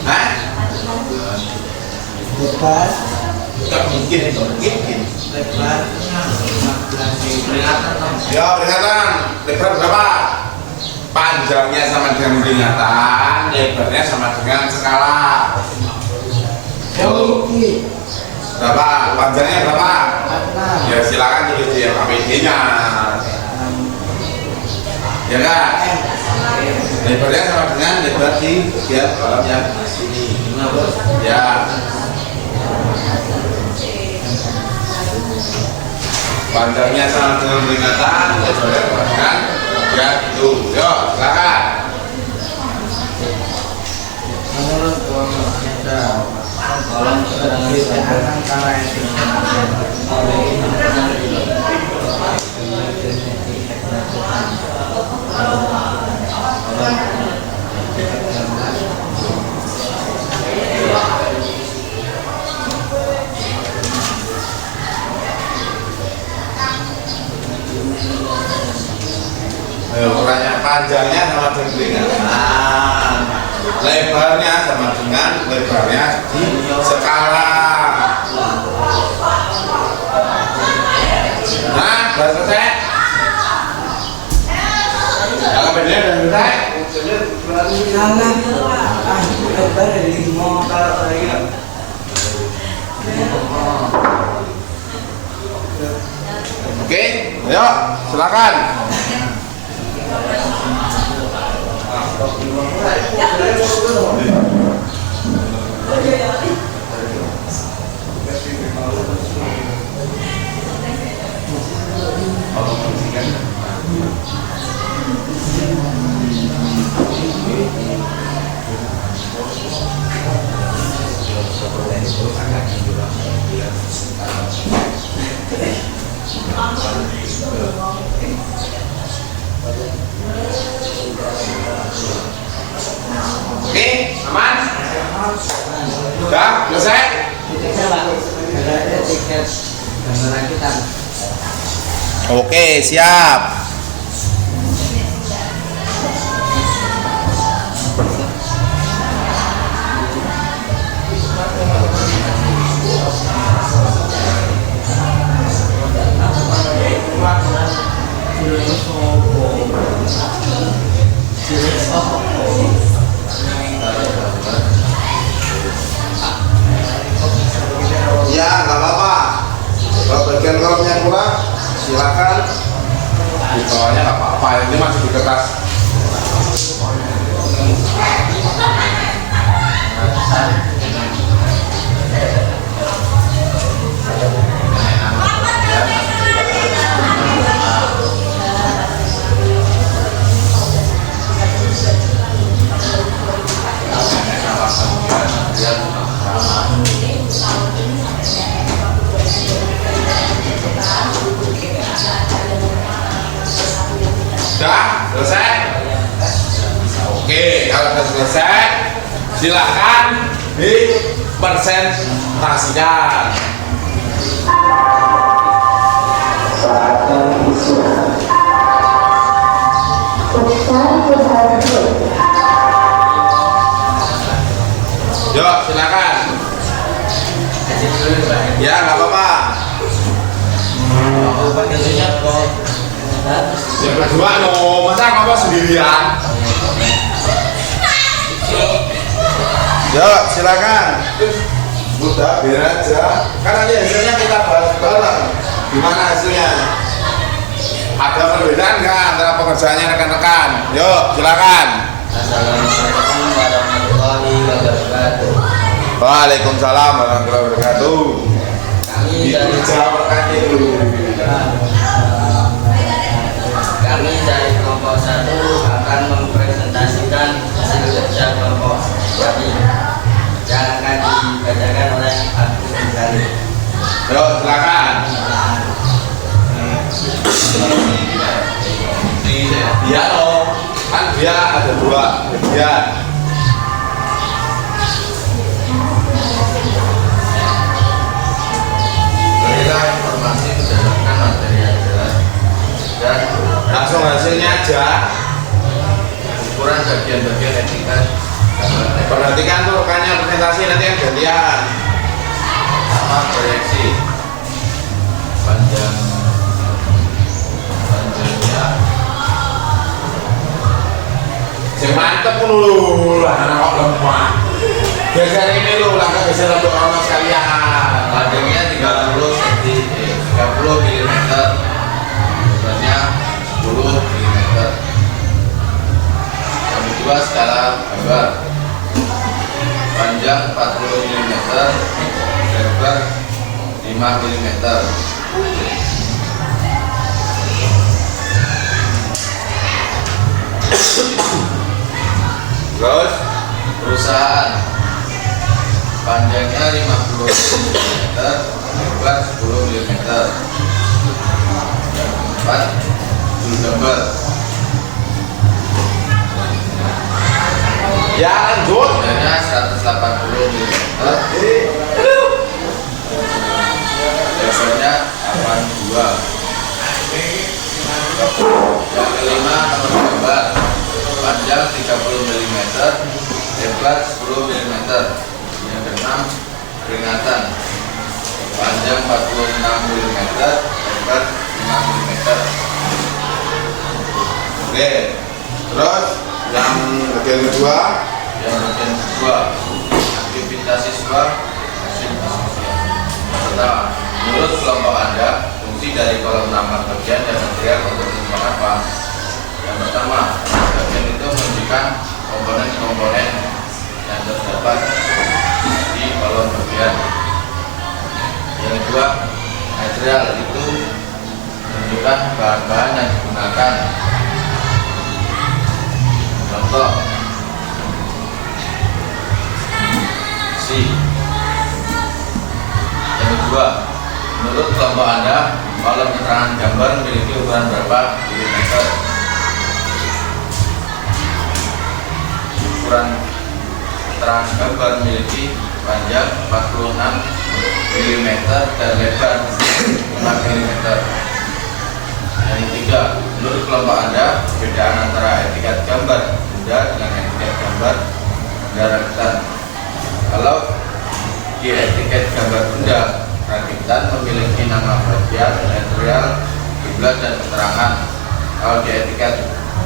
Hah? Lebar, Tidak mungkin itu, mungkin. lebarnya 15 peringatan. Ya peringatan, lebar berapa? Panjangnya sama dengan peringatan, lebarnya sama dengan skala. Oh, ini Berapa? Panjangnya berapa? 46. Ya silakan tulis di APD-nya. Ya kan? Lebarnya sama dengan lebar di bagian kolam yang sini. Ya. Panjangnya sama dengan peringatan, lebarnya sama dengan ya itu. Yuk, silakan. Menurut Pemirsa, Kolom perbedaan antara Ayo, ukurannya panjangnya sama dengan peringatan, lebarnya sama dengan lebarnya di skala. Nah, sudah selesai. Kalau bedanya dan selesai. salah. Lebar 5 kalau lagi. Oke, ayo silakan. Oke, aman? Sudah selesai? Titiknya Pak, ada tiket gambaran kita. Oke, siap. Ya, nggak apa-apa. Kalau bagian kolomnya kurang, silakan. Di bawahnya nggak apa-apa, ini masih di kertas. Sudah selesai? Oke, kalau sudah selesai, silakan dipresentasikan. Yuk, silakan. Ya, nggak apa-apa. Yang kedua, no, masa kamu sendirian? Yuk, silakan. Udah, biar aja. Kan nanti hasilnya kita bahas bareng. Gimana hasilnya? Ada perbedaan nggak antara pengerjaannya rekan-rekan? Yuk, silakan. Assalamualaikum warahmatullahi wabarakatuh. Waalaikumsalam warahmatullahi wabarakatuh. Kami Itu dari jawabkan itu. Kami dari kelompok 1 akan mempresentasikan hasil kerja kelompok kami yang akan dibacakan oleh Abdul Ghani. Yuk, silakan. Dia loh, kan dia ada 2 bagian. inilah informasi berdasarkan materi ajaran dan Langsung hasilnya aja. ukuran bagian-bagian etika. Perhatikan tuh rekannya presentasi nanti yang gantian. Sama proyeksi panjangnya Sing mantep dulu lah anak kok lemah. Geser ini lu langkah geser untuk orang sekalian. panjangnya 30 mm, lebarnya 10 mm. Yang kedua skala gambar, panjang 40 mm, lebar 5 mm. Terus Perusahaan, panjangnya 50 mm, lebar 10 mm. Yang keempat, judul gambar, ya lanjut. panjangnya 180 mm, lebarnya 82. Yang kelima, nomor gambar, panjang 30 mm, lebar 10 mm. Yang keenam, peringatan, panjang 46 mm, lebar 5 mm. Oke. Terus yang bagian kedua. Yang bagian kedua, aktivitas siswa hasil diskusi. Pertama, menurut kelompok Anda, fungsi dari kolom nama bagian dan material untuk menggunakan apa? Yang pertama, bagian itu menunjukkan komponen-komponen yang terdapat di kolom bagian. Yang kedua, material itu menunjukkan bahan-bahan yang digunakan. Contoh, yang kedua, menurut kelompok Anda, kolom keterangan gambar memiliki ukuran berapa milimeter? Ukuran keterangan gambar memiliki panjang 46 mm dan lebar 5 mm. Yang ketiga, menurut kelompok Anda, perbedaan antara etiket gambar benda dengan etiket gambar benda rakitan. Kalau di etiket gambar benda rakitan memiliki nama bagian, material, jumlah dan keterangan. Kalau di etiket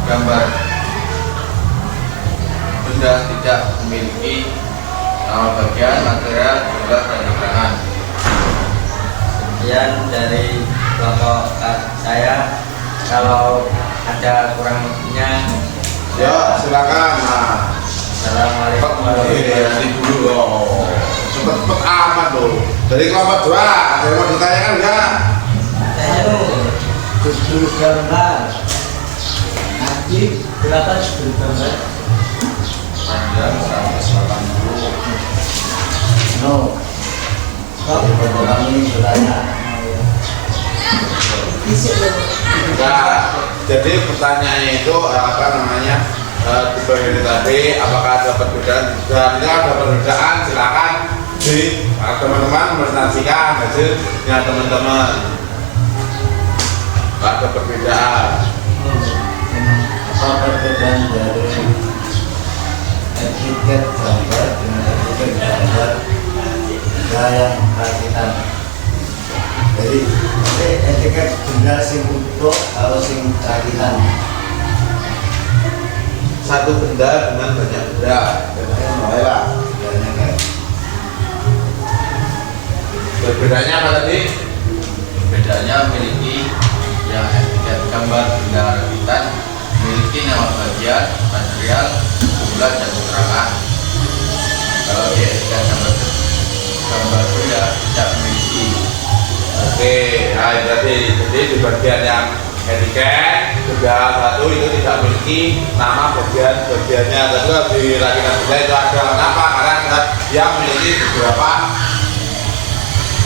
gambar benda tidak memiliki nama bagian, material, jumlah dan keterangan. Sekian dari kelompok saya. Kalau ada kurang lebihnya, Ya silakan. Nah. Assalamualaikum warahmatullahi wabarakatuh. Ini dulu loh. Cepet-cepet amat loh. Dari kelompok 2 ada yang mau ditanyakan enggak? Saya tuh judul gambar. Nanti berapa judul gambar? Panjang 180. No. Kalau kami bertanya, Isi loh. Enggak. Jadi pertanyaannya itu apa namanya? Dibagi tadi apakah ada perbedaan? Dan ini ada perbedaan silakan di teman-teman presentasikan hasilnya teman-teman. Ada perbedaan. apa perbedaan dari etiket gambar dengan etiket gambar benda yang rakitan? Jadi etiket benda sing utuh kalau sing rakitan. Satu benda dengan banyak benda. Mulai lah. Bedanya kayak Berbedanya apa tadi? Bedanya memiliki yang etiket gambar benda rakitan memiliki nama bagian, material, jumlah dan keterangan. Kalau di etiket gambar benda tidak memiliki. Oke, nah jadi di bagian yang etiket benda satu itu tidak memiliki nama bagiannya. Tapi kalau di rakitan benda itu ada. Kenapa? Karena dia memiliki beberapa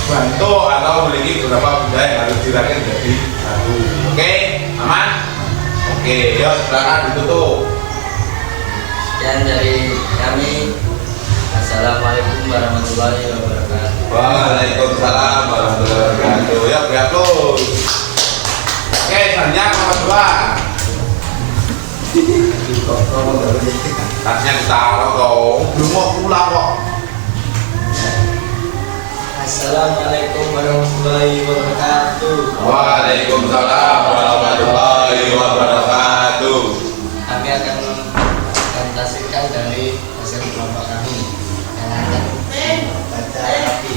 bentuk atau memiliki beberapa benda yang harus dirakit jadi satu. Oke, aman? Oke, yuk silakan ditutup. Sekian dari kami. Assalamualaikum warahmatullahi wabarakatuh. Waalaikumsalam warahmatullahi wabarakatuh. bagus. Oke, selanjutnya nomor 2. Tasnya ditaruh dong. Belum mau pulang kok. Assalamualaikum warahmatullahi wabarakatuh. Waalaikumsalam warahmatullahi wabarakatuh. Kami akan presentasikan dari hasil kelompok kami yang akan baca rapi.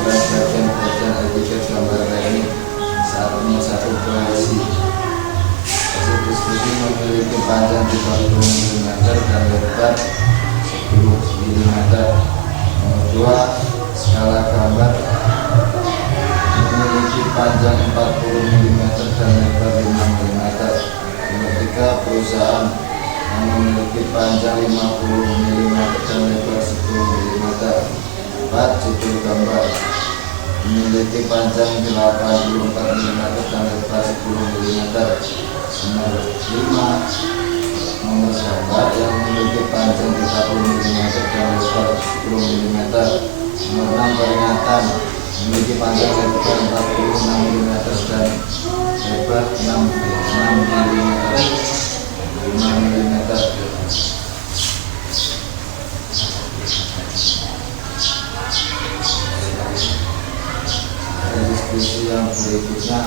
Ukuran bagian etiket gambar ini satunya 1 puisi. Hasil diskusi memiliki panjang 30 mm dan lebar 10 mm. Nomor 2, skala gambar memiliki panjang 40 mm dan lebar 5 mm. Nomor 3, perusahaan yang memiliki panjang 50 mm dan lebar 10 mm. 4, judul gambar memiliki panjang 84 mm dan lebar 10 mm. Nomor 5, nomor gambar yang memiliki panjang 30 mm dan lebar 10 mm. Nomor 6, peringatan memiliki panjang lebar 46 mm dan lebar 5 mm. Diskusi yang berikutnya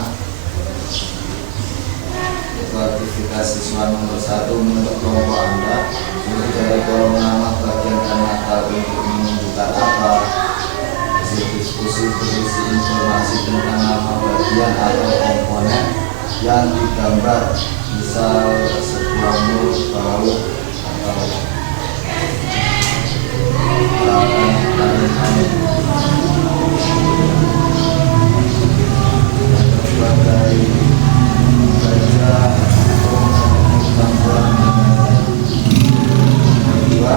klasifikasi siswa nomor 1 menurut kelompok Anda ini dari kolom nama bagian dan natal untuk menunjukkan apa. Hasil diskusi berisi informasi tentang nama bagian atau komponen yang digambar, misal sebuah mulut, baut, atau sebagai baca gangguan. Kedua,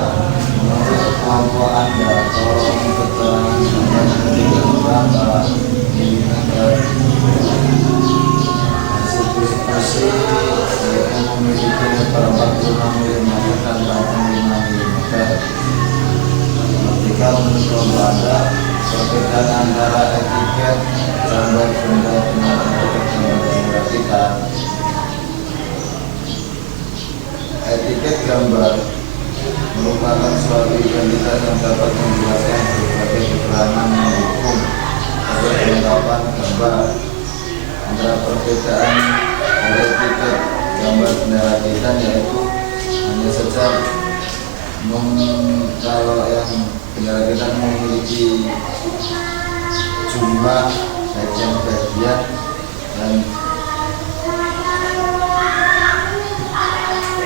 menurut kelompok Anda tolong keterangan berapa milimeter. Hasil diskusi yang memiliki lebar 46 mm dan panjang 5 mm. Ketika menurut kelompok Anda perbedaan antara etiket gambar benda dengan etiket gambar diperhatikan. Etiket gambar merupakan suatu identitas yang dapat menjelaskan berbagai keterangan mendukung atau kelengkapan gambar. Antara perbedaan dari etiket gambar benda rakitan yaitu hanya saja kalau yang benda rakitan memiliki jumlah bagian-bagian dan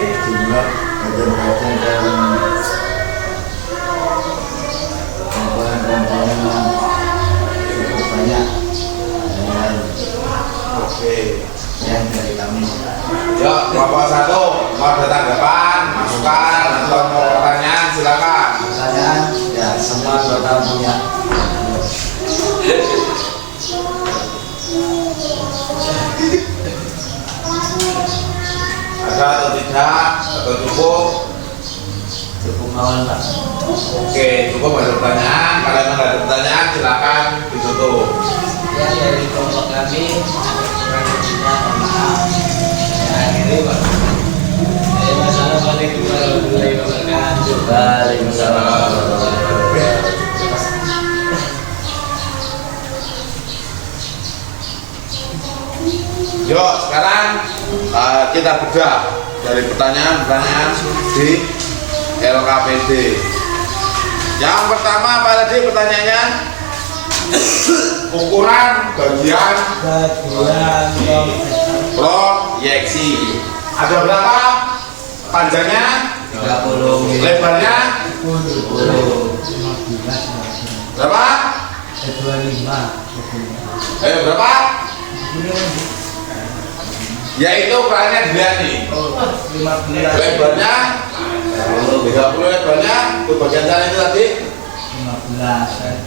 jumlah bagian-bagian dan komponen-komponen yang cukup banyak. Dan Oke. yang dari kami. Yuk, kelompok 1 mau ada tanggapan, masukan, atau mau pertanyaan silakan. Pertanyaan ya semua bakal punya. Ada atau tidak, atau cukup? Cukup mawon Pak. Oke, cukup ada pertanyaan. Kalau memang ada pertanyaan silakan ditutup. Ya, dari kelompok kami kurang lebihnya mohon maaf. Ya, akhiri Pak. Assalamualaikum warahmatullahi wabarakatuh. Waalaikumsalam. Yuk, sekarang kita bedah dari pertanyaan-pertanyaan di LKPD. Yang pertama apa tadi pertanyaannya? Ukuran bagian proyeksi. Ada berapa? Panjangnya? 30. Lebarnya? 10. Berapa? 25. Berapa? Yaitu ukurannya dilihat nih. 15. Lebarnya 30, lebarnya itu bagian sana itu tadi 15.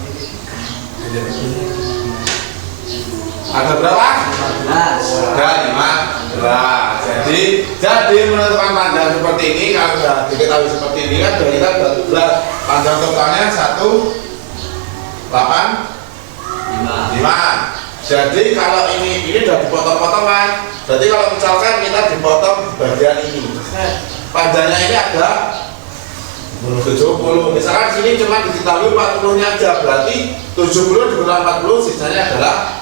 ada berapa? 15. Ada 15. Jadi menentukan panjang seperti ini kalau sudah diketahui seperti ini kan sudah kita sudah Panjang totalnya 185. Jadi kalau ini udah dipotong-potong kan. Berarti kalau misalkan kita dipotong di bagian ini, panjangnya ini ada 70. Misalkan sini cuma diketahui 40-nya aja, berarti 70 dikurang 40 sisanya adalah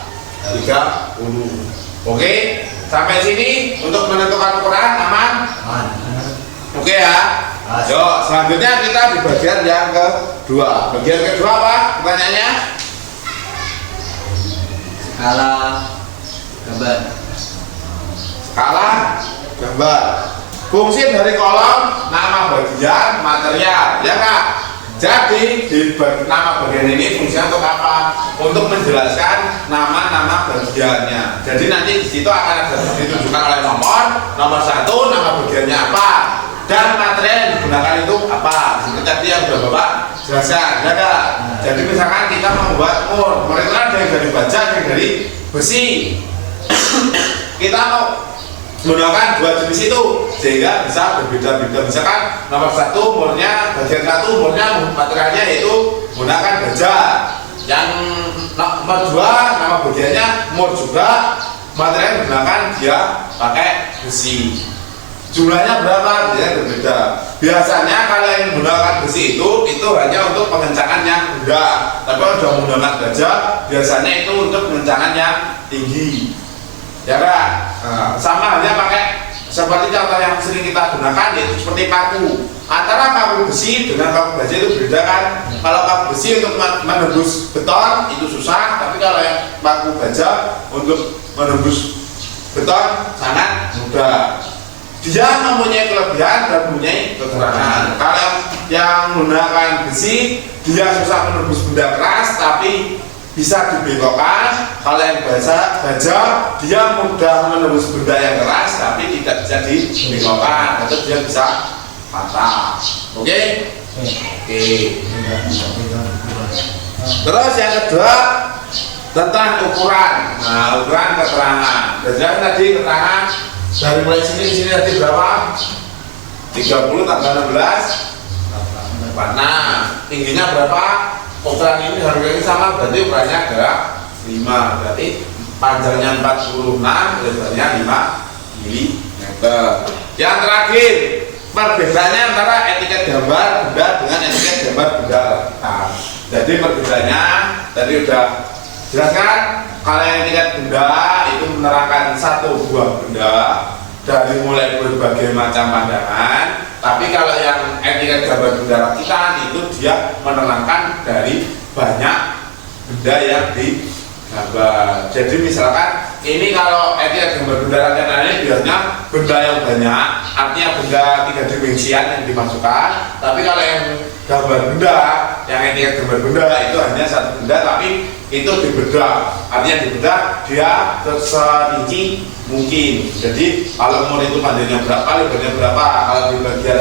30. Oke, sampai sini untuk menentukan ukuran aman? Oke ya. Yuk, selanjutnya kita di bagian yang kedua. Bagian kedua apa? Pertanyaannya? Skala gambar. Skala gambar. Fungsi dari kolom nama bagian material, ya Kak? Jadi di nama bagian ini fungsinya untuk apa? Untuk menjelaskan nama-nama bagiannya. Jadi nanti di situ akan ada ditunjukkan oleh nomor 1, nama bagiannya apa, dan material yang digunakan itu apa. Seperti tadi yang sudah Bapak jelaskan, ya Kak? Jadi misalkan kita membuat mur itu kan dari baja, dari besi. Kita mau menggunakan dua jenis itu sehingga bisa berbeda-beda. Misalkan nomor 1 murnya bagian 1 murnya materialnya yaitu menggunakan baja. Yang nomor 2 nama bagiannya mur juga material menggunakan dia pakai besi. Jumlahnya berapa? Biasanya berbeda. Biasanya kalau yang menggunakan besi itu hanya untuk pengencangan yang rendah. Tapi kalau sudah menggunakan baja biasanya itu untuk pengencangan yang tinggi. Ya kan? Nah, sama halnya pakai seperti contoh yang sering kita gunakan yaitu seperti paku. Antara paku besi dengan paku baja itu beda kan? Kalau paku besi untuk menembus beton itu susah, tapi kalau yang paku baja untuk menembus beton sangat mudah. Dia mempunyai kelebihan dan mempunyai kekurangan. Kalau yang menggunakan besi dia susah menembus benda keras tapi bisa dibengkokkan. Kalau yang baja dia mudah menembus benda yang keras tapi tidak bisa dibengkokkan atau dia bisa patah. Oke? Oke. Terus yang kedua tentang ukuran. Nah, ukuran keterangan. Jadi tadi keterangan dari mulai sini tadi berapa? 30 tambah 16. Nah, tingginya berapa? Ukuran ini harganya sama, berarti ukurannya adalah 5. Berarti panjangnya 46, lebarnya 5 mm. Yang terakhir, perbedaannya antara etiket gambar benda dengan etiket gambar benda. Nah, jadi perbedaannya tadi udah jelaskan. Kalau etiket benda itu menerangkan satu buah benda dari mulai berbagai macam pandangan. Tapi kalau yang etiket gambar benda kita itu dia menerangkan dari banyak benda yang digambar. Jadi misalkan ini kalau etiket gambar benda kita ini biasanya benda yang banyak, artinya benda 3 dimensian yang dimasukkan. Tapi kalau yang gambar benda, yang etiket gambar benda itu hanya satu benda tapi itu dibedah. Artinya dibedah dia serinci mungkin. Jadi kalau mur itu panjangnya berapa, lebarnya berapa. Kalau di bagian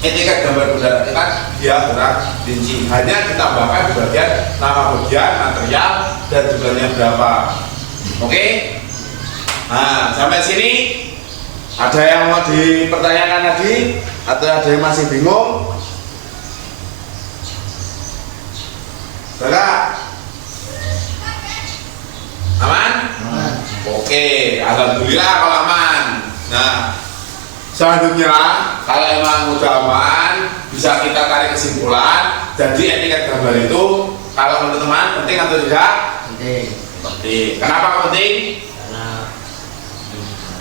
etiket gambar benda kita dia rinci. Hanya ditambahkan di bagian nama bagian, material dan jumlahnya berapa. Oke? Nah, sampai sini ada yang mau dipertanyakan lagi atau ada yang masih bingung? Bapak? Aman? Oke, alhamdulillah kalau aman. Nah, selanjutnya kalau emang udah aman, bisa kita tarik kesimpulan. Jadi etiket gambar itu kalau menurut teman penting atau tidak? Penting. Penting. Kenapa penting?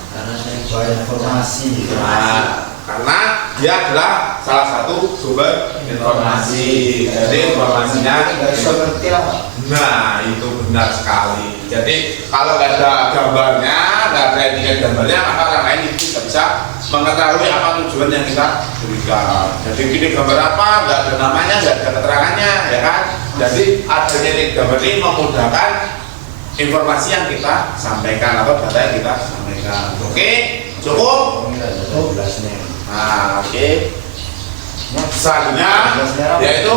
Karena sering Soal informasi. Nah, karena dia adalah salah satu sumber informasi. Jadi informasinya Seperti apa? nah itu benar sekali. Jadi kalau nggak ada gambarnya, nggak ada etiket gambarnya, maka orang lain itu tidak bisa mengetahui apa tujuan yang kita berikan. Jadi ini gambar apa, nggak ada namanya, nggak ada keterangannya, ya kan? Jadi adanya etiket gambar ini memudahkan informasi yang kita sampaikan atau data yang kita sampaikan. Oke, cukup? Nah, oke. Selanjutnya yaitu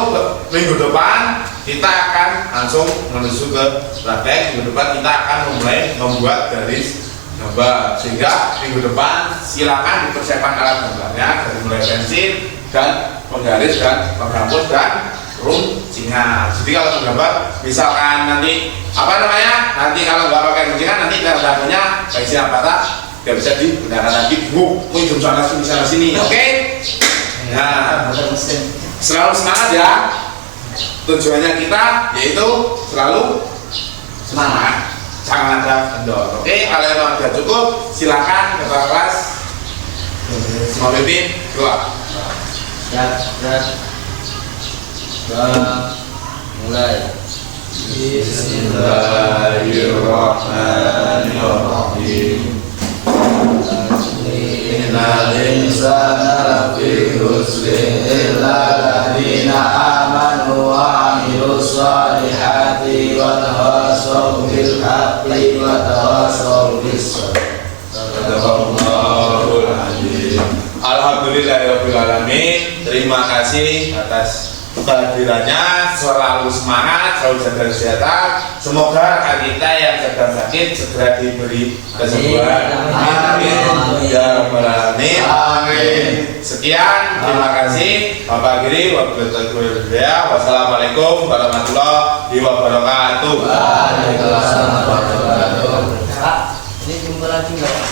minggu depan kita akan langsung menuju ke praktek. Minggu depan kita akan mulai membuat garis gambar, sehingga minggu depan silakan dipersiapkan alat gambarnya dari mulai pensil, dan penggaris dan penghapus dan runcingan. Jadi kalau menggambar misalkan nanti nanti kalau nggak pakai runcingan nanti gambarnya kayak siapa kata nggak bisa digunakan lagi, jam sana sini. Oke? Nah, selalu semangat ya. Tujuannya kita yaitu selalu semangat, jangan ada kendor. Oke, kalau yang sudah cukup silakan ke kelas. Mau pimpin keluar. Mulai. Bismillahirrahmanirrahim. Innal insana lafi khusrin illa alladziina aamanu wa 'amilus shalihati wa tawassaw bil haqqi wa tawassaw bis sabr. Sadaqallahul azim. Alhamdulillahirabbil alamin. Terima kasih atas kehadirannya, selalu semangat, selalu jaga kesehatan. Semoga rekan kita yang sedang sakit segera diberi kesembuhan. Amin. Ya rabbal alamin. Amin. Sekian, terima kasih Bapak Giri. Wassalamualaikum warahmatullahi wabarakatuh. Waalaikumsalam warahmatullahi wabarakatuh. Ini jumpa lagi nggak?